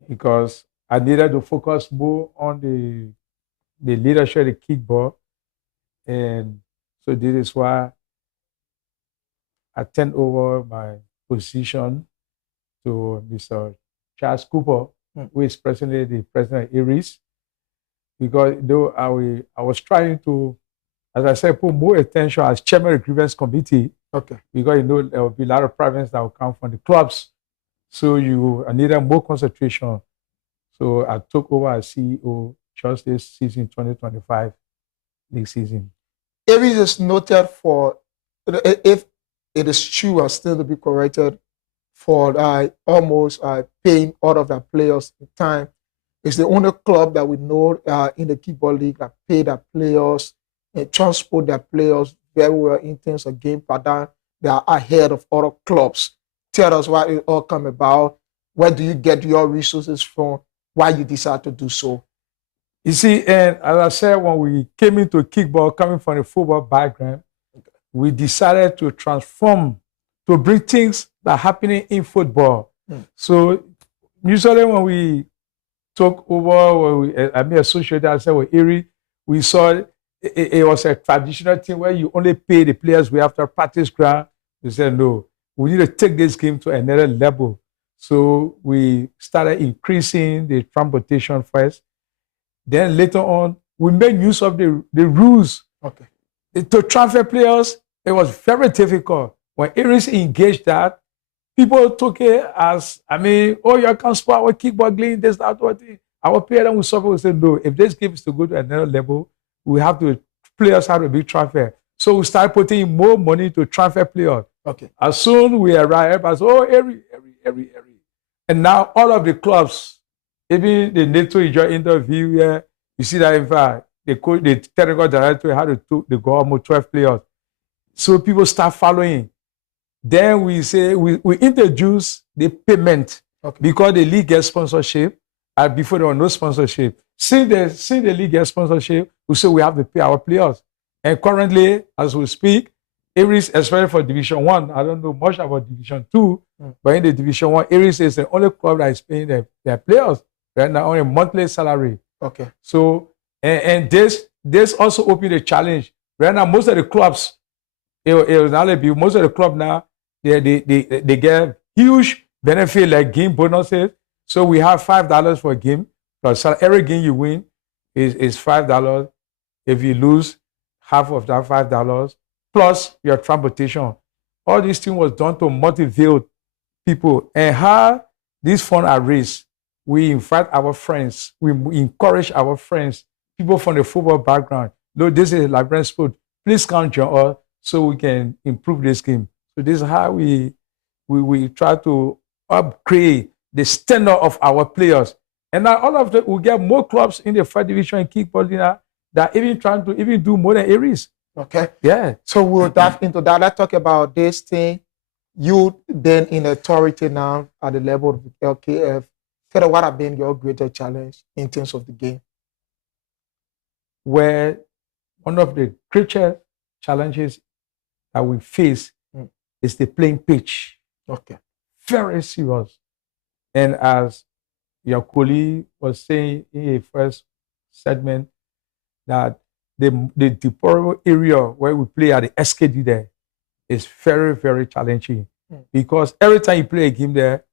Because I needed to focus more on the leadership of the kickball, and so this is why I turned over my position to Mr. Charles Cooper, who is presently the president of Aries, because though I was trying to, as I said, put more attention as chairman of the grievance committee. Okay. Because there will be a lot of problems that will come from the clubs, so I needed more concentration. So I took over as CEO just this season, 2025 league season. Aries is noted for, if it is true and still to be corrected, for almost paying all of their players in time. It's the only club that we know in the kickball league that pay their players and transport their players very well in terms of game pattern. They are ahead of other clubs. Tell us why it all come about. Where do you get your resources from? Why you decide to do so? You see, and as I said, when we came into kickball, coming from a football background, we decided to transform, to bring things that are happening in football. So usually when we took over, I associated ourselves with Erie, we saw it was a traditional thing where you only pay the players we after practice ground. We said, no, we need to take this game to another level. So we started increasing the transportation first. Then later on, we made use of the rules. Okay. To transfer players, it was very difficult. When Aries engaged that, people took it as, I mean, oh, you can spot our kickboxing, this, that, what thing. Our player will suffer. We said, no, if this game is to go to another level, we have to, players have to be transferred. So we started putting in more money to transfer players. Okay. As soon we arrived, I said, oh, every. And now all of the clubs, even the NATO enjoy interview here, you see that in fact, the technical director had to go almost 12 players. So people start following. Then we say, we introduce the payment because the league gets sponsorship, and before there was no sponsorship. Since the league gets sponsorship, we say we have to pay our players. And currently, as we speak, Aries, especially for Division 1, I don't know much about Division 2, but in the Division 1, Aries is the only club that is paying their players right now on a monthly salary. Okay. So, and this also opened a challenge. Right now, most of the clubs, most of the clubs now, they get huge benefit like game bonuses. So we have $5 for a game. Plus every game you win is $5. If you lose, half of that $5 plus your transportation. All this thing was done to motivate people. And how these funds are raised, we invite our friends, we encourage our friends, people from the football background. Though this is a Liberian sport, please come join us so we can improve this game. So this is how we try to upgrade the standard of our players. And now all of that, we get more clubs in the 5th division and kickball that even trying to even do more than Aries. Okay. Yeah. So we'll dive into that. Let's talk about this thing. You then in authority now at the level of LKF. Further, what have been your greatest challenge in terms of the game? Where one of the greatest challenges that we face is the playing pitch. Okay. Very serious. And as your colleague was saying in a first segment, that the deplorable area where we play at the SKD there is very, very challenging. Because every time you play a game there,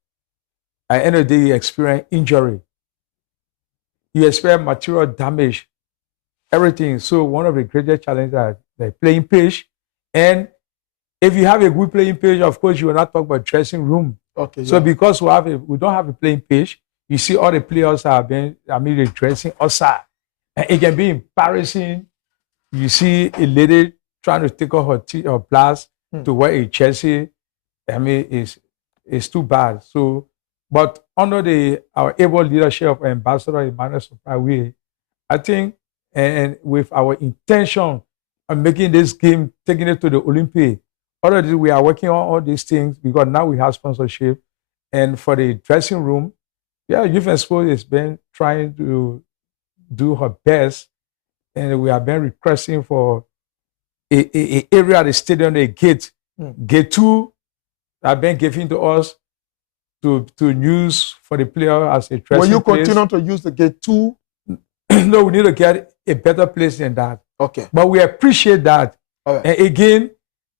at the end of the day, you experience injury. You experience material damage, everything. So one of the greatest challenges are the playing pitch. And if you have a good playing pitch, of course, you will not talk about dressing room. Okay. So because we don't have a playing pitch, you see all the players are they're dressing outside. And it can be embarrassing. You see a lady trying to take off her blouse to wear a jersey. I mean, it's too bad. So, but under our able leadership of Ambassador Emmanuel Soprawe, I think, and with our intention of making this game, taking it to the Olympics, already we are working on all these things because now we have sponsorship. And for the dressing room, Youth and Sport has been trying to do her best, and we have been requesting for a area at the stadium, a gate 2, have been given to us to use for the player as a dressing place. Will you continue to use the gate 2? No, we need to get a better place than that. Okay. But we appreciate that. Right. And again,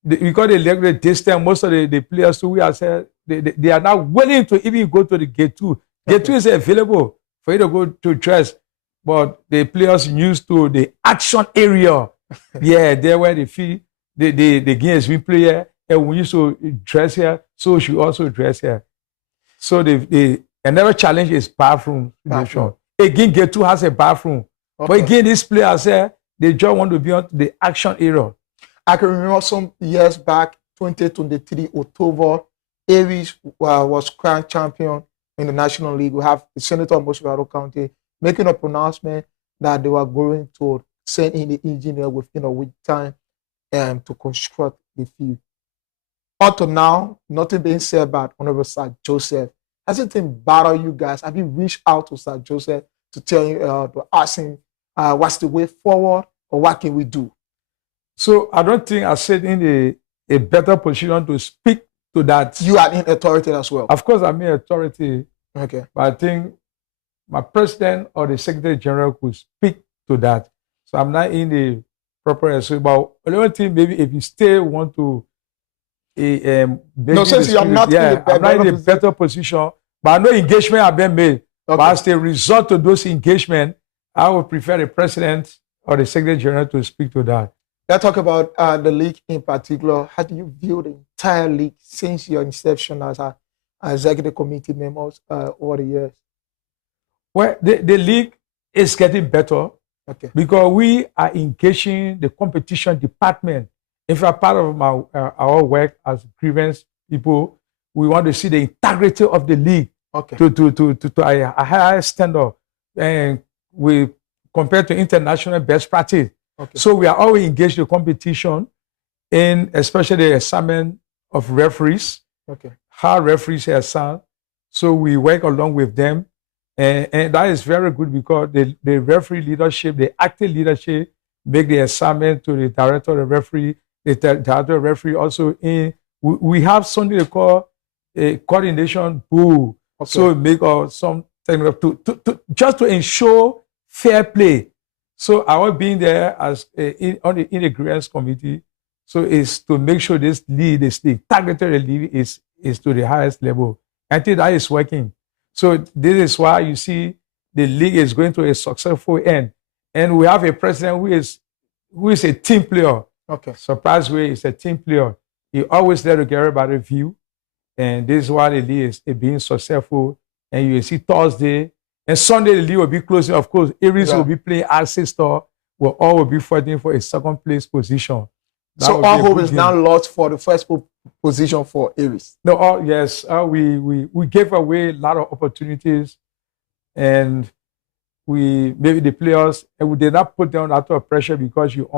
because they leverage this time, most of the players who we are saying, they are now willing to even go to the gate 2. Gate 2 is available for you to go to dress, but the players used to the action area. There where they feel the game is being played here, and we used to dress here, so we should also dress here. So another challenge is bathroom. Again, gate 2 has a bathroom. Okay. But again, these players here, they just want to be on the action area. I can remember some years back, 2023 October, Aries was crowned champion in the National League. We have the Senator of Moshavado County making a pronouncement that they were going to send in the engineer with time to construct the field. Up to now, nothing being said about Honorable Sir Joseph. Has it been bother you guys? Have you reached out to Sir Joseph to tell you, to ask him what's the way forward, or what can we do? So I don't think I said in a better position to speak to that. You are in authority as well. Of course, I'm in authority. Okay. But I think my president or the secretary general could speak to that. So I'm not in proper. So, but the only thing, maybe if you still want to, No, since you are not I'm not in a better position, but I know engagement have been made. Okay. But as a result of those engagement, I would prefer the president or the secretary general to speak to that. Let's talk about the league in particular. How do you view the entire league since your inception as a executive committee members over the years? Well, the league is getting better. Okay. Because we are engaging the competition department. If a part of our work as grievance people, we want to see the integrity of the league to a higher standard, and we compare to international best practice. Okay. So we are always engaged in the competition, in especially the assignment of referees. Okay. How referees are assigned. So we work along with them. And that is very good because the referee leadership, the active leadership, make the assignment to the director of the referee. The director of the referee also we have something they call a coordination pool. Okay. So make some to just to ensure fair play. So I was being there as on the integrance committee. So it's to make sure this lead, the integrity of the lead is to the highest level. I think that is working. So this is why you see the league is going to a successful end. And we have a president who is a team player. Okay. Surprise way is a team player. He always there to get everybody view. And this is why the league is being successful. And you see Thursday and Sunday the league will be closing. Of course, Aries will be playing Ancestor. We'll all be fighting for a second place position. So our hope is now lost for the first position for Aries. No, yes, we gave away a lot of opportunities, and maybe the players, and we did not put them under pressure because you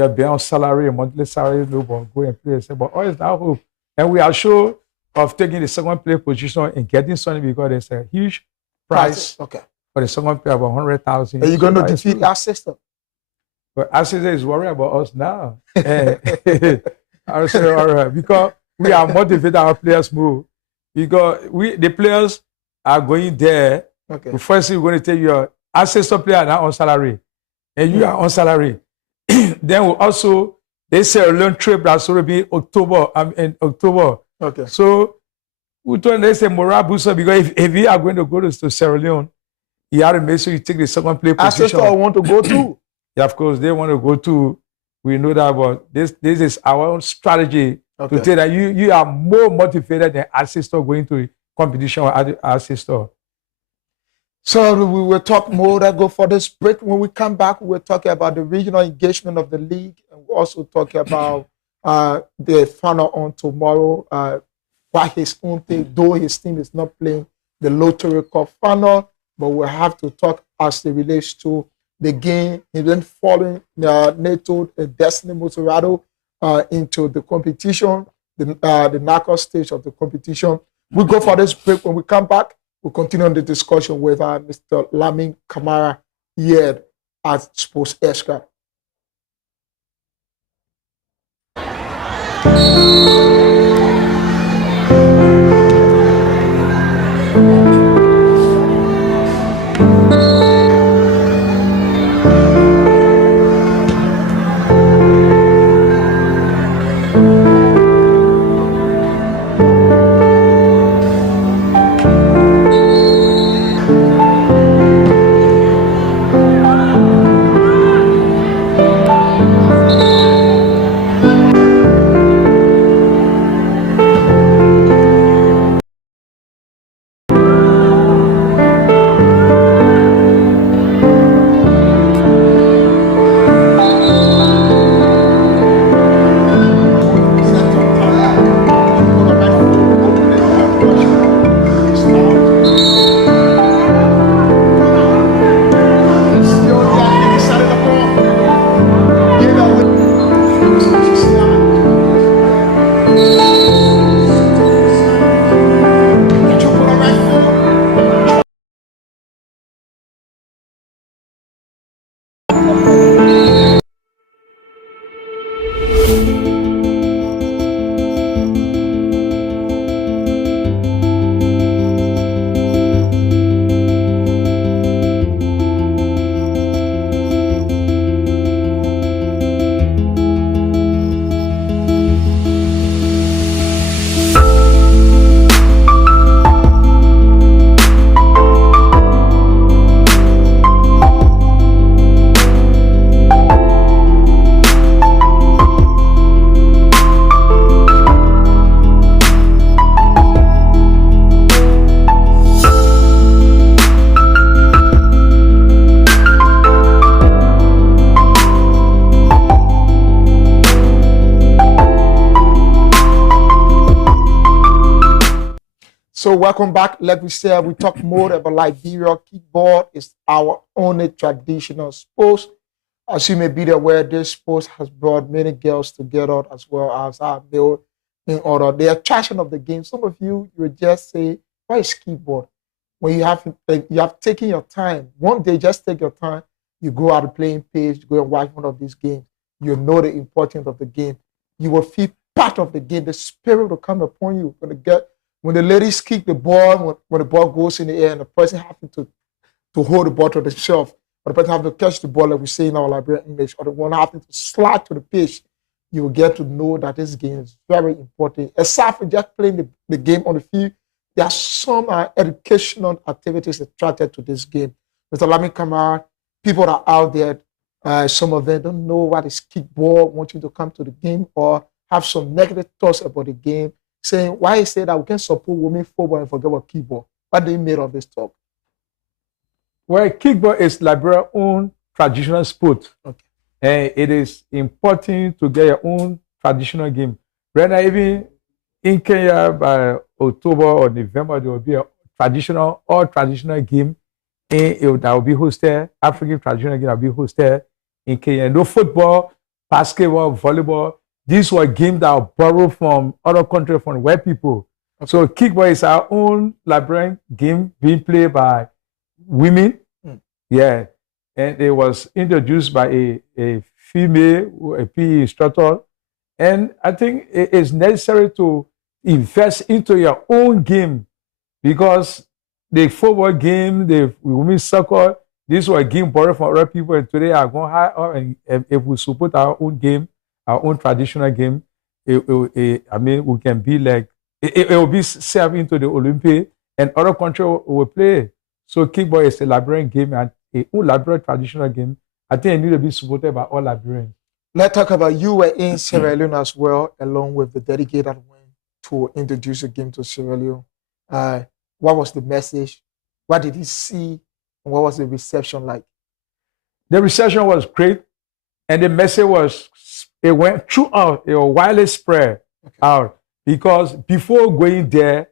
have been on salary, a monthly salary, no one go and play. But always now hope, and we are sure of taking the second place position and getting something because there's a huge prize Okay. for the second player of 100,000. Are you going to defeat our sister? But Asisa is worried about us now. I say, all right, because we are motivated our players move. Because the players are going there. Okay. First, we're going to take your ancestor player now on salary, and you are on salary. Then we also they say a long trip that's going to be in October. Okay. So we told them they say morale booster because if you are going to go to Sierra Leone, you have to make sure you take the second place position. Ancestor want to go too. Yeah, of course, they want to go to. We know that, but this is our own strategy to tell that you are more motivated than ancestor going to competition with ancestor. So we will talk more. Let's go for this break. When we come back, we'll talk about the regional engagement of the league, and we'll also talk about the final on tomorrow. Why his own thing, though his team is not playing the Lottery Cup final, but we'll have to talk as it relates to the game. He's been following NATO and Destiny Motorado into the competition, the knockout stage of the competition. We'll go for this break. When we come back, we'll continue on the discussion with Mr. Lamin Camara here at Sports Escort. So welcome back. Like we said, we talk more about Liberia. Kickball is our only traditional sport. As you may be aware, this sport has brought many girls together as well as our male in order. The attraction of the game. Some of you would just say, "Why is kickball?" When you have taken your time. One day, just take your time. You go out the playing page, go and watch one of these games. You know the importance of the game. You will feel part of the game. The spirit will come upon you when the ladies kick the ball, when the ball goes in the air and the person having to hold the ball to the shelf, or the person having to catch the ball, like we say in our Liberian English, or the one having to slide to the pitch, you will get to know that this game is very important. Aside from just playing the game on the field, there are some educational activities attracted to this game. Mr. Lamin Kamara, people are out there, some of them don't know what is kickball, want you to come to the game, or have some negative thoughts about the game, saying, why is it that we can support women football and forget about kickball? What do you made of this talk? Well, kickball is Liberia's own traditional sport. Okay. And it is important to get your own traditional game. Right now, even in Kenya, by October or November, there will be a all-traditional game that will be hosted, African traditional game that will be hosted in Kenya. No football, basketball, volleyball. These were games that are borrowed from other countries, from white people. Okay. So kickball is our own Liberian game being played by women. Yeah. And it was introduced by a female, a PE instructor. And I think it is necessary to invest into your own game, because the football game, the women's soccer, these were games borrowed from other people, and today are going high up. And if we support our own game, our own traditional game, I mean, we can be like, it will be served into the Olympic, and other countries will play. So kickball is a Liberian game and a Liberian traditional game. I think it needs to be supported by all Liberians. Let's talk about you were in Sierra Leone as well, along with the delegate that went to introduce the game to Sierra Leone. What was the message? What did he see? And what was the reception like? The reception was great, and the message was, it went throughout, it was widely spread out, because before going there,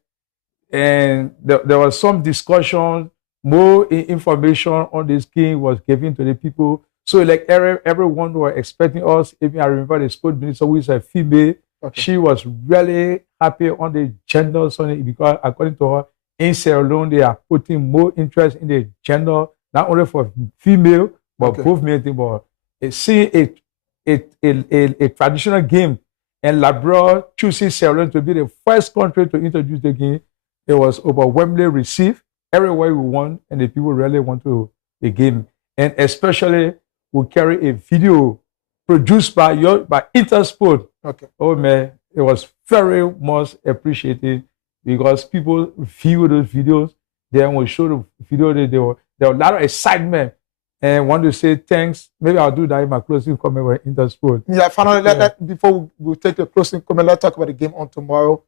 and there was some discussion, more information on this game was given to the people. So like everyone were expecting us. Even I remember the sport minister, who is a female, she was really happy on the genders on it, because according to her, in Sierra Leone, they are putting more interest in the gender, not only for female, but both male and female. Seeing a traditional game, and Liberia choosing Sierra Leone to be the first country to introduce the game, it was overwhelmingly received everywhere we won, and the people really want to the game. And especially, we carry a video produced by Intersport. Okay. Oh man, it was very much appreciated, because people view those videos. Then we show the video. There was a lot of excitement, and want to say thanks. Maybe I'll do that in my closing comment with Intersport. Yeah, finally, before we take the closing comment, let's talk about the game on tomorrow.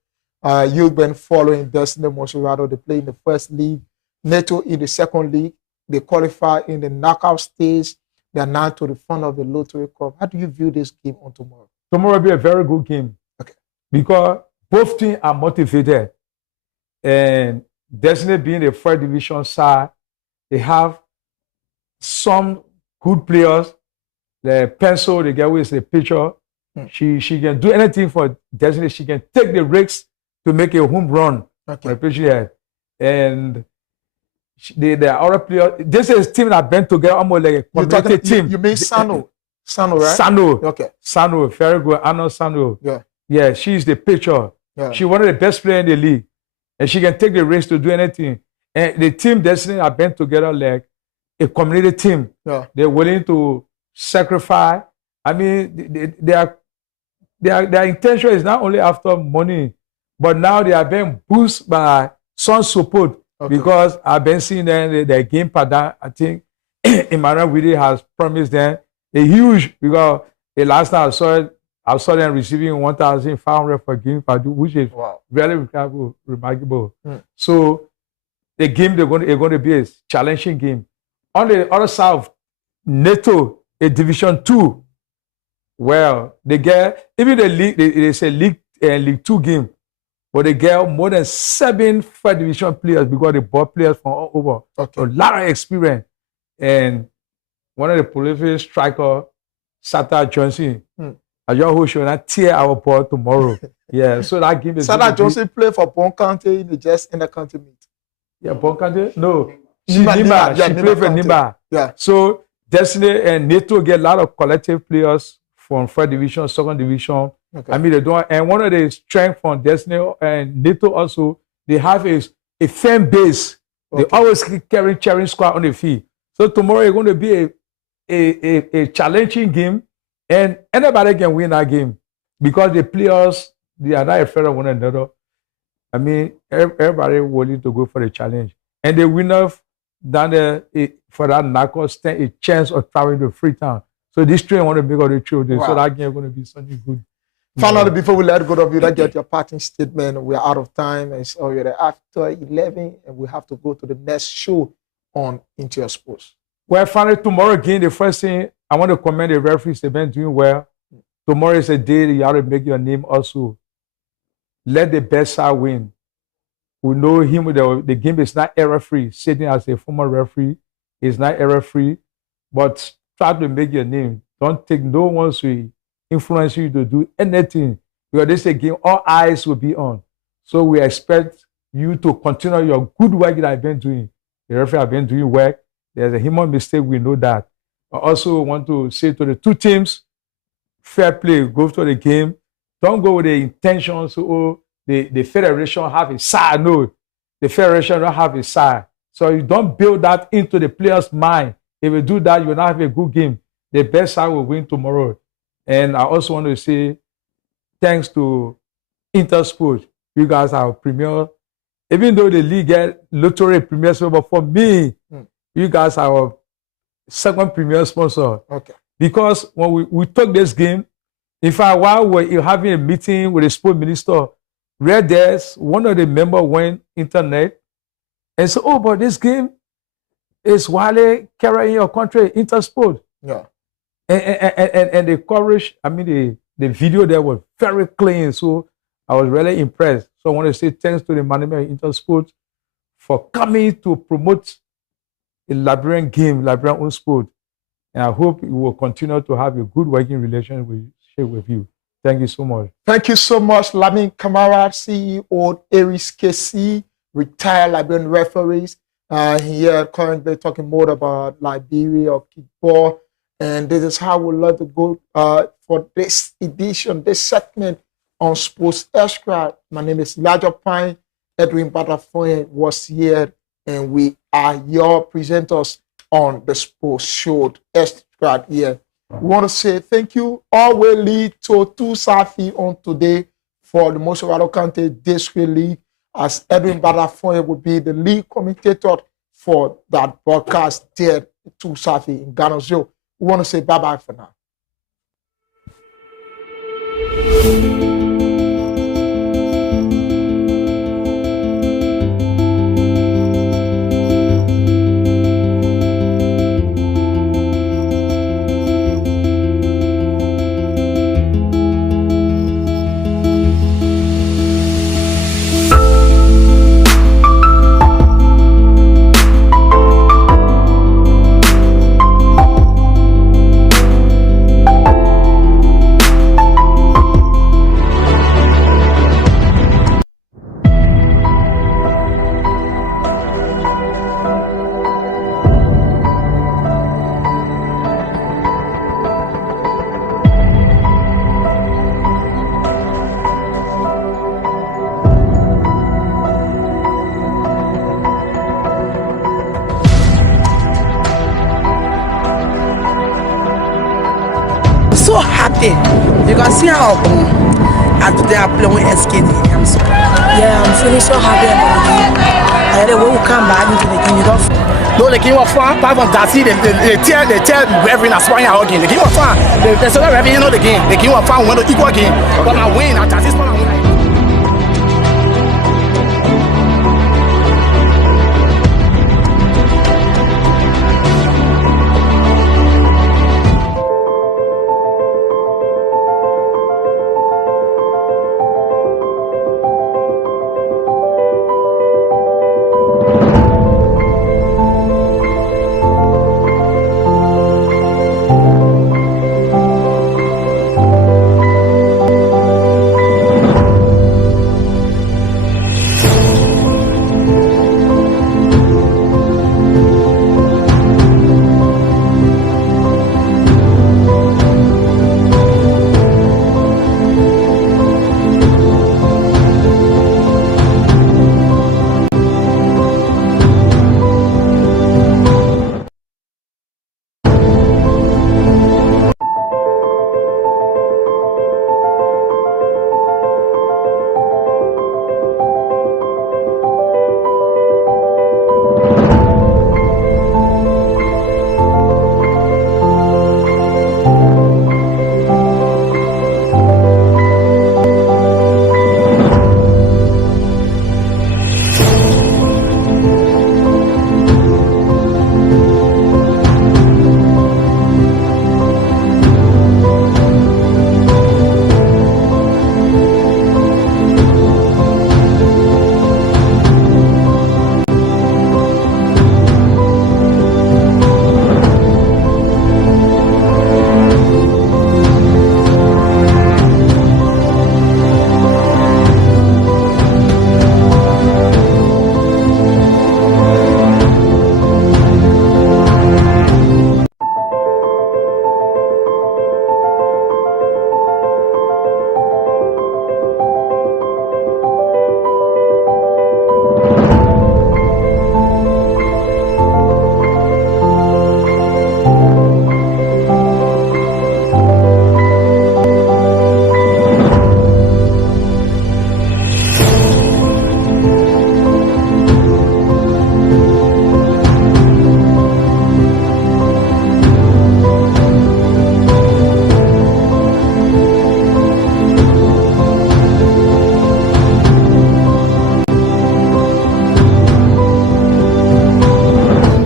You've been following Destiny Mosherado. They play in the first league, NATO in the second league. They qualify in the knockout stage. They are now to the front of the Lottery Cup. How do you view this game on tomorrow? Tomorrow will be a very good game. Okay. Because both teams are motivated. And Destiny being the first division side, they have some good players. The Pencil, the girl who is the pitcher, she can do anything for Destiny. She can take the risks to make a home run. Okay. And the other player, this is a team that been together almost like a community team. You mean Sano? Sano, right? Sano. Okay. Sano, very good. Arnold Sano. Yeah. Yeah, she's the pitcher. Yeah. She's one of the best players in the league. And she can take the risk to do anything. And the team Destiny have been together like a community team. Yeah. They're willing to sacrifice. I mean, their intention is not only after money, but now they are being boosted by some support. Okay. Because I've been seeing them, their game pattern. I think Emmanuel Willie has promised them a huge, because the last time I saw them receiving 1,500 for game pattern, which is very remarkable. So the game they're going to be a challenging game. On the other side of NATO, a Division 2, well, they get even the league. It's a League 2 game. but they get more than 7 first division players because they bought players from all over. Okay. A lot of experience. And one of the prolific striker, Sata Johnson, I just hope she will not tear our ball tomorrow. Yeah, so that game is. Sarah Johnson played for Bon County in the county meet. Yeah, Bon County? No. Nima. She played for Nima. Yeah. So Destiny and NATO get a lot of collective players from first division, second division. Okay. I mean, they don't. And one of the strengths from Destiny and NATO also, they have a fan base. They always keep cheering squad on the field. So tomorrow is going to be a challenging game, and anybody can win that game because the players, they are not afraid of one another. I mean, everybody willing to go for the challenge, and the winner down there for that knockout stand a chance of traveling to Freetown. So this train want to make all the children. Wow. So that game is going to be something good. Finally, before we let go of you, let's get your parting statement. We are out of time. It's already after 11, and we have to go to the next show on Into Your Sports. Well, finally, tomorrow again, the first thing, I want to commend the referees. They've been doing well. Tomorrow is a day that you have to make your name also. Let the best side win. We know him, the game is not error-free. Sitting as a former referee is not error-free, but try to make your name. Don't take no one to influence you to do anything. Because this is a game, all eyes will be on. So we expect you to continue your good work that I've been doing. The referee have been doing work. There's a human mistake, we know that. I also want to say to the two teams, fair play, go to the game. Don't go with the intentions, the federation have a side. No, the federation don't have a side. So you don't build that into the player's mind. If you do that, you will not have a good game. The best side will win tomorrow. And I also want to say thanks to Intersport. You guys are premier. Even though the league get lottery premier sponsor, but for me, you guys are our second premier sponsor. Okay. Because when we took this game, in fact, while we were having a meeting with the sport minister, Red Desk, one of the members went internet and said, oh, but this game is Wale carrying your country, Intersport. Yeah. And the coverage, I mean, the video there was very clean. So I was really impressed. So I want to say thanks to the management of Intersport for coming to promote a Liberian game, Liberian own sport. And I hope we will continue to have a good working relationship with you. Thank you so much. Thank you so much, Lamin Kamara, CEO, Aries KC, retired Liberian referees. Here currently talking more about Liberia or kickball. And this is how we love to go for this edition, this segment on Sports Extra. My name is Elijah Pine. Edwin Batafoye was here, and we are your presenters on the Sports Show Extra here. We want to say thank you. All will lead to Safi on today for the Moshavado County District League, as Edwin Batafoye will be the lead commentator for that broadcast there to Safi in Ghana. So we want to say bye-bye for now. So happy. You can see how today I play with SKD. I'm feeling so happy about the game. And then when we come back into the game, you don't. No, the game was fun. Apart from that, they tell referee and Spanish again. The game was fun. The second referee, you know the game. The game was fun. We went to equal game. But I win. I just win.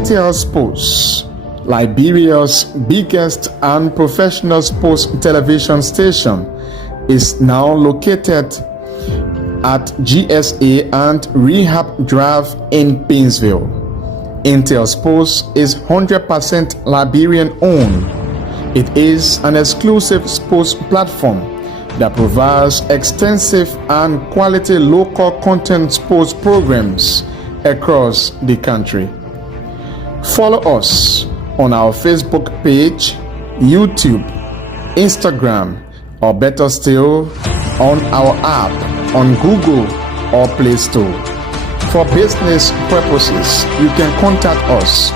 Intel Sports, Liberia's biggest and professional sports television station, is now located at GSA and Rehab Drive in Painesville. Intel Sports is 100% Liberian owned. It is an exclusive sports platform that provides extensive and quality local content sports programs across the country. Follow us on our Facebook page, YouTube, Instagram, or better still, on our app on Google or Play Store. For business purposes, you can contact us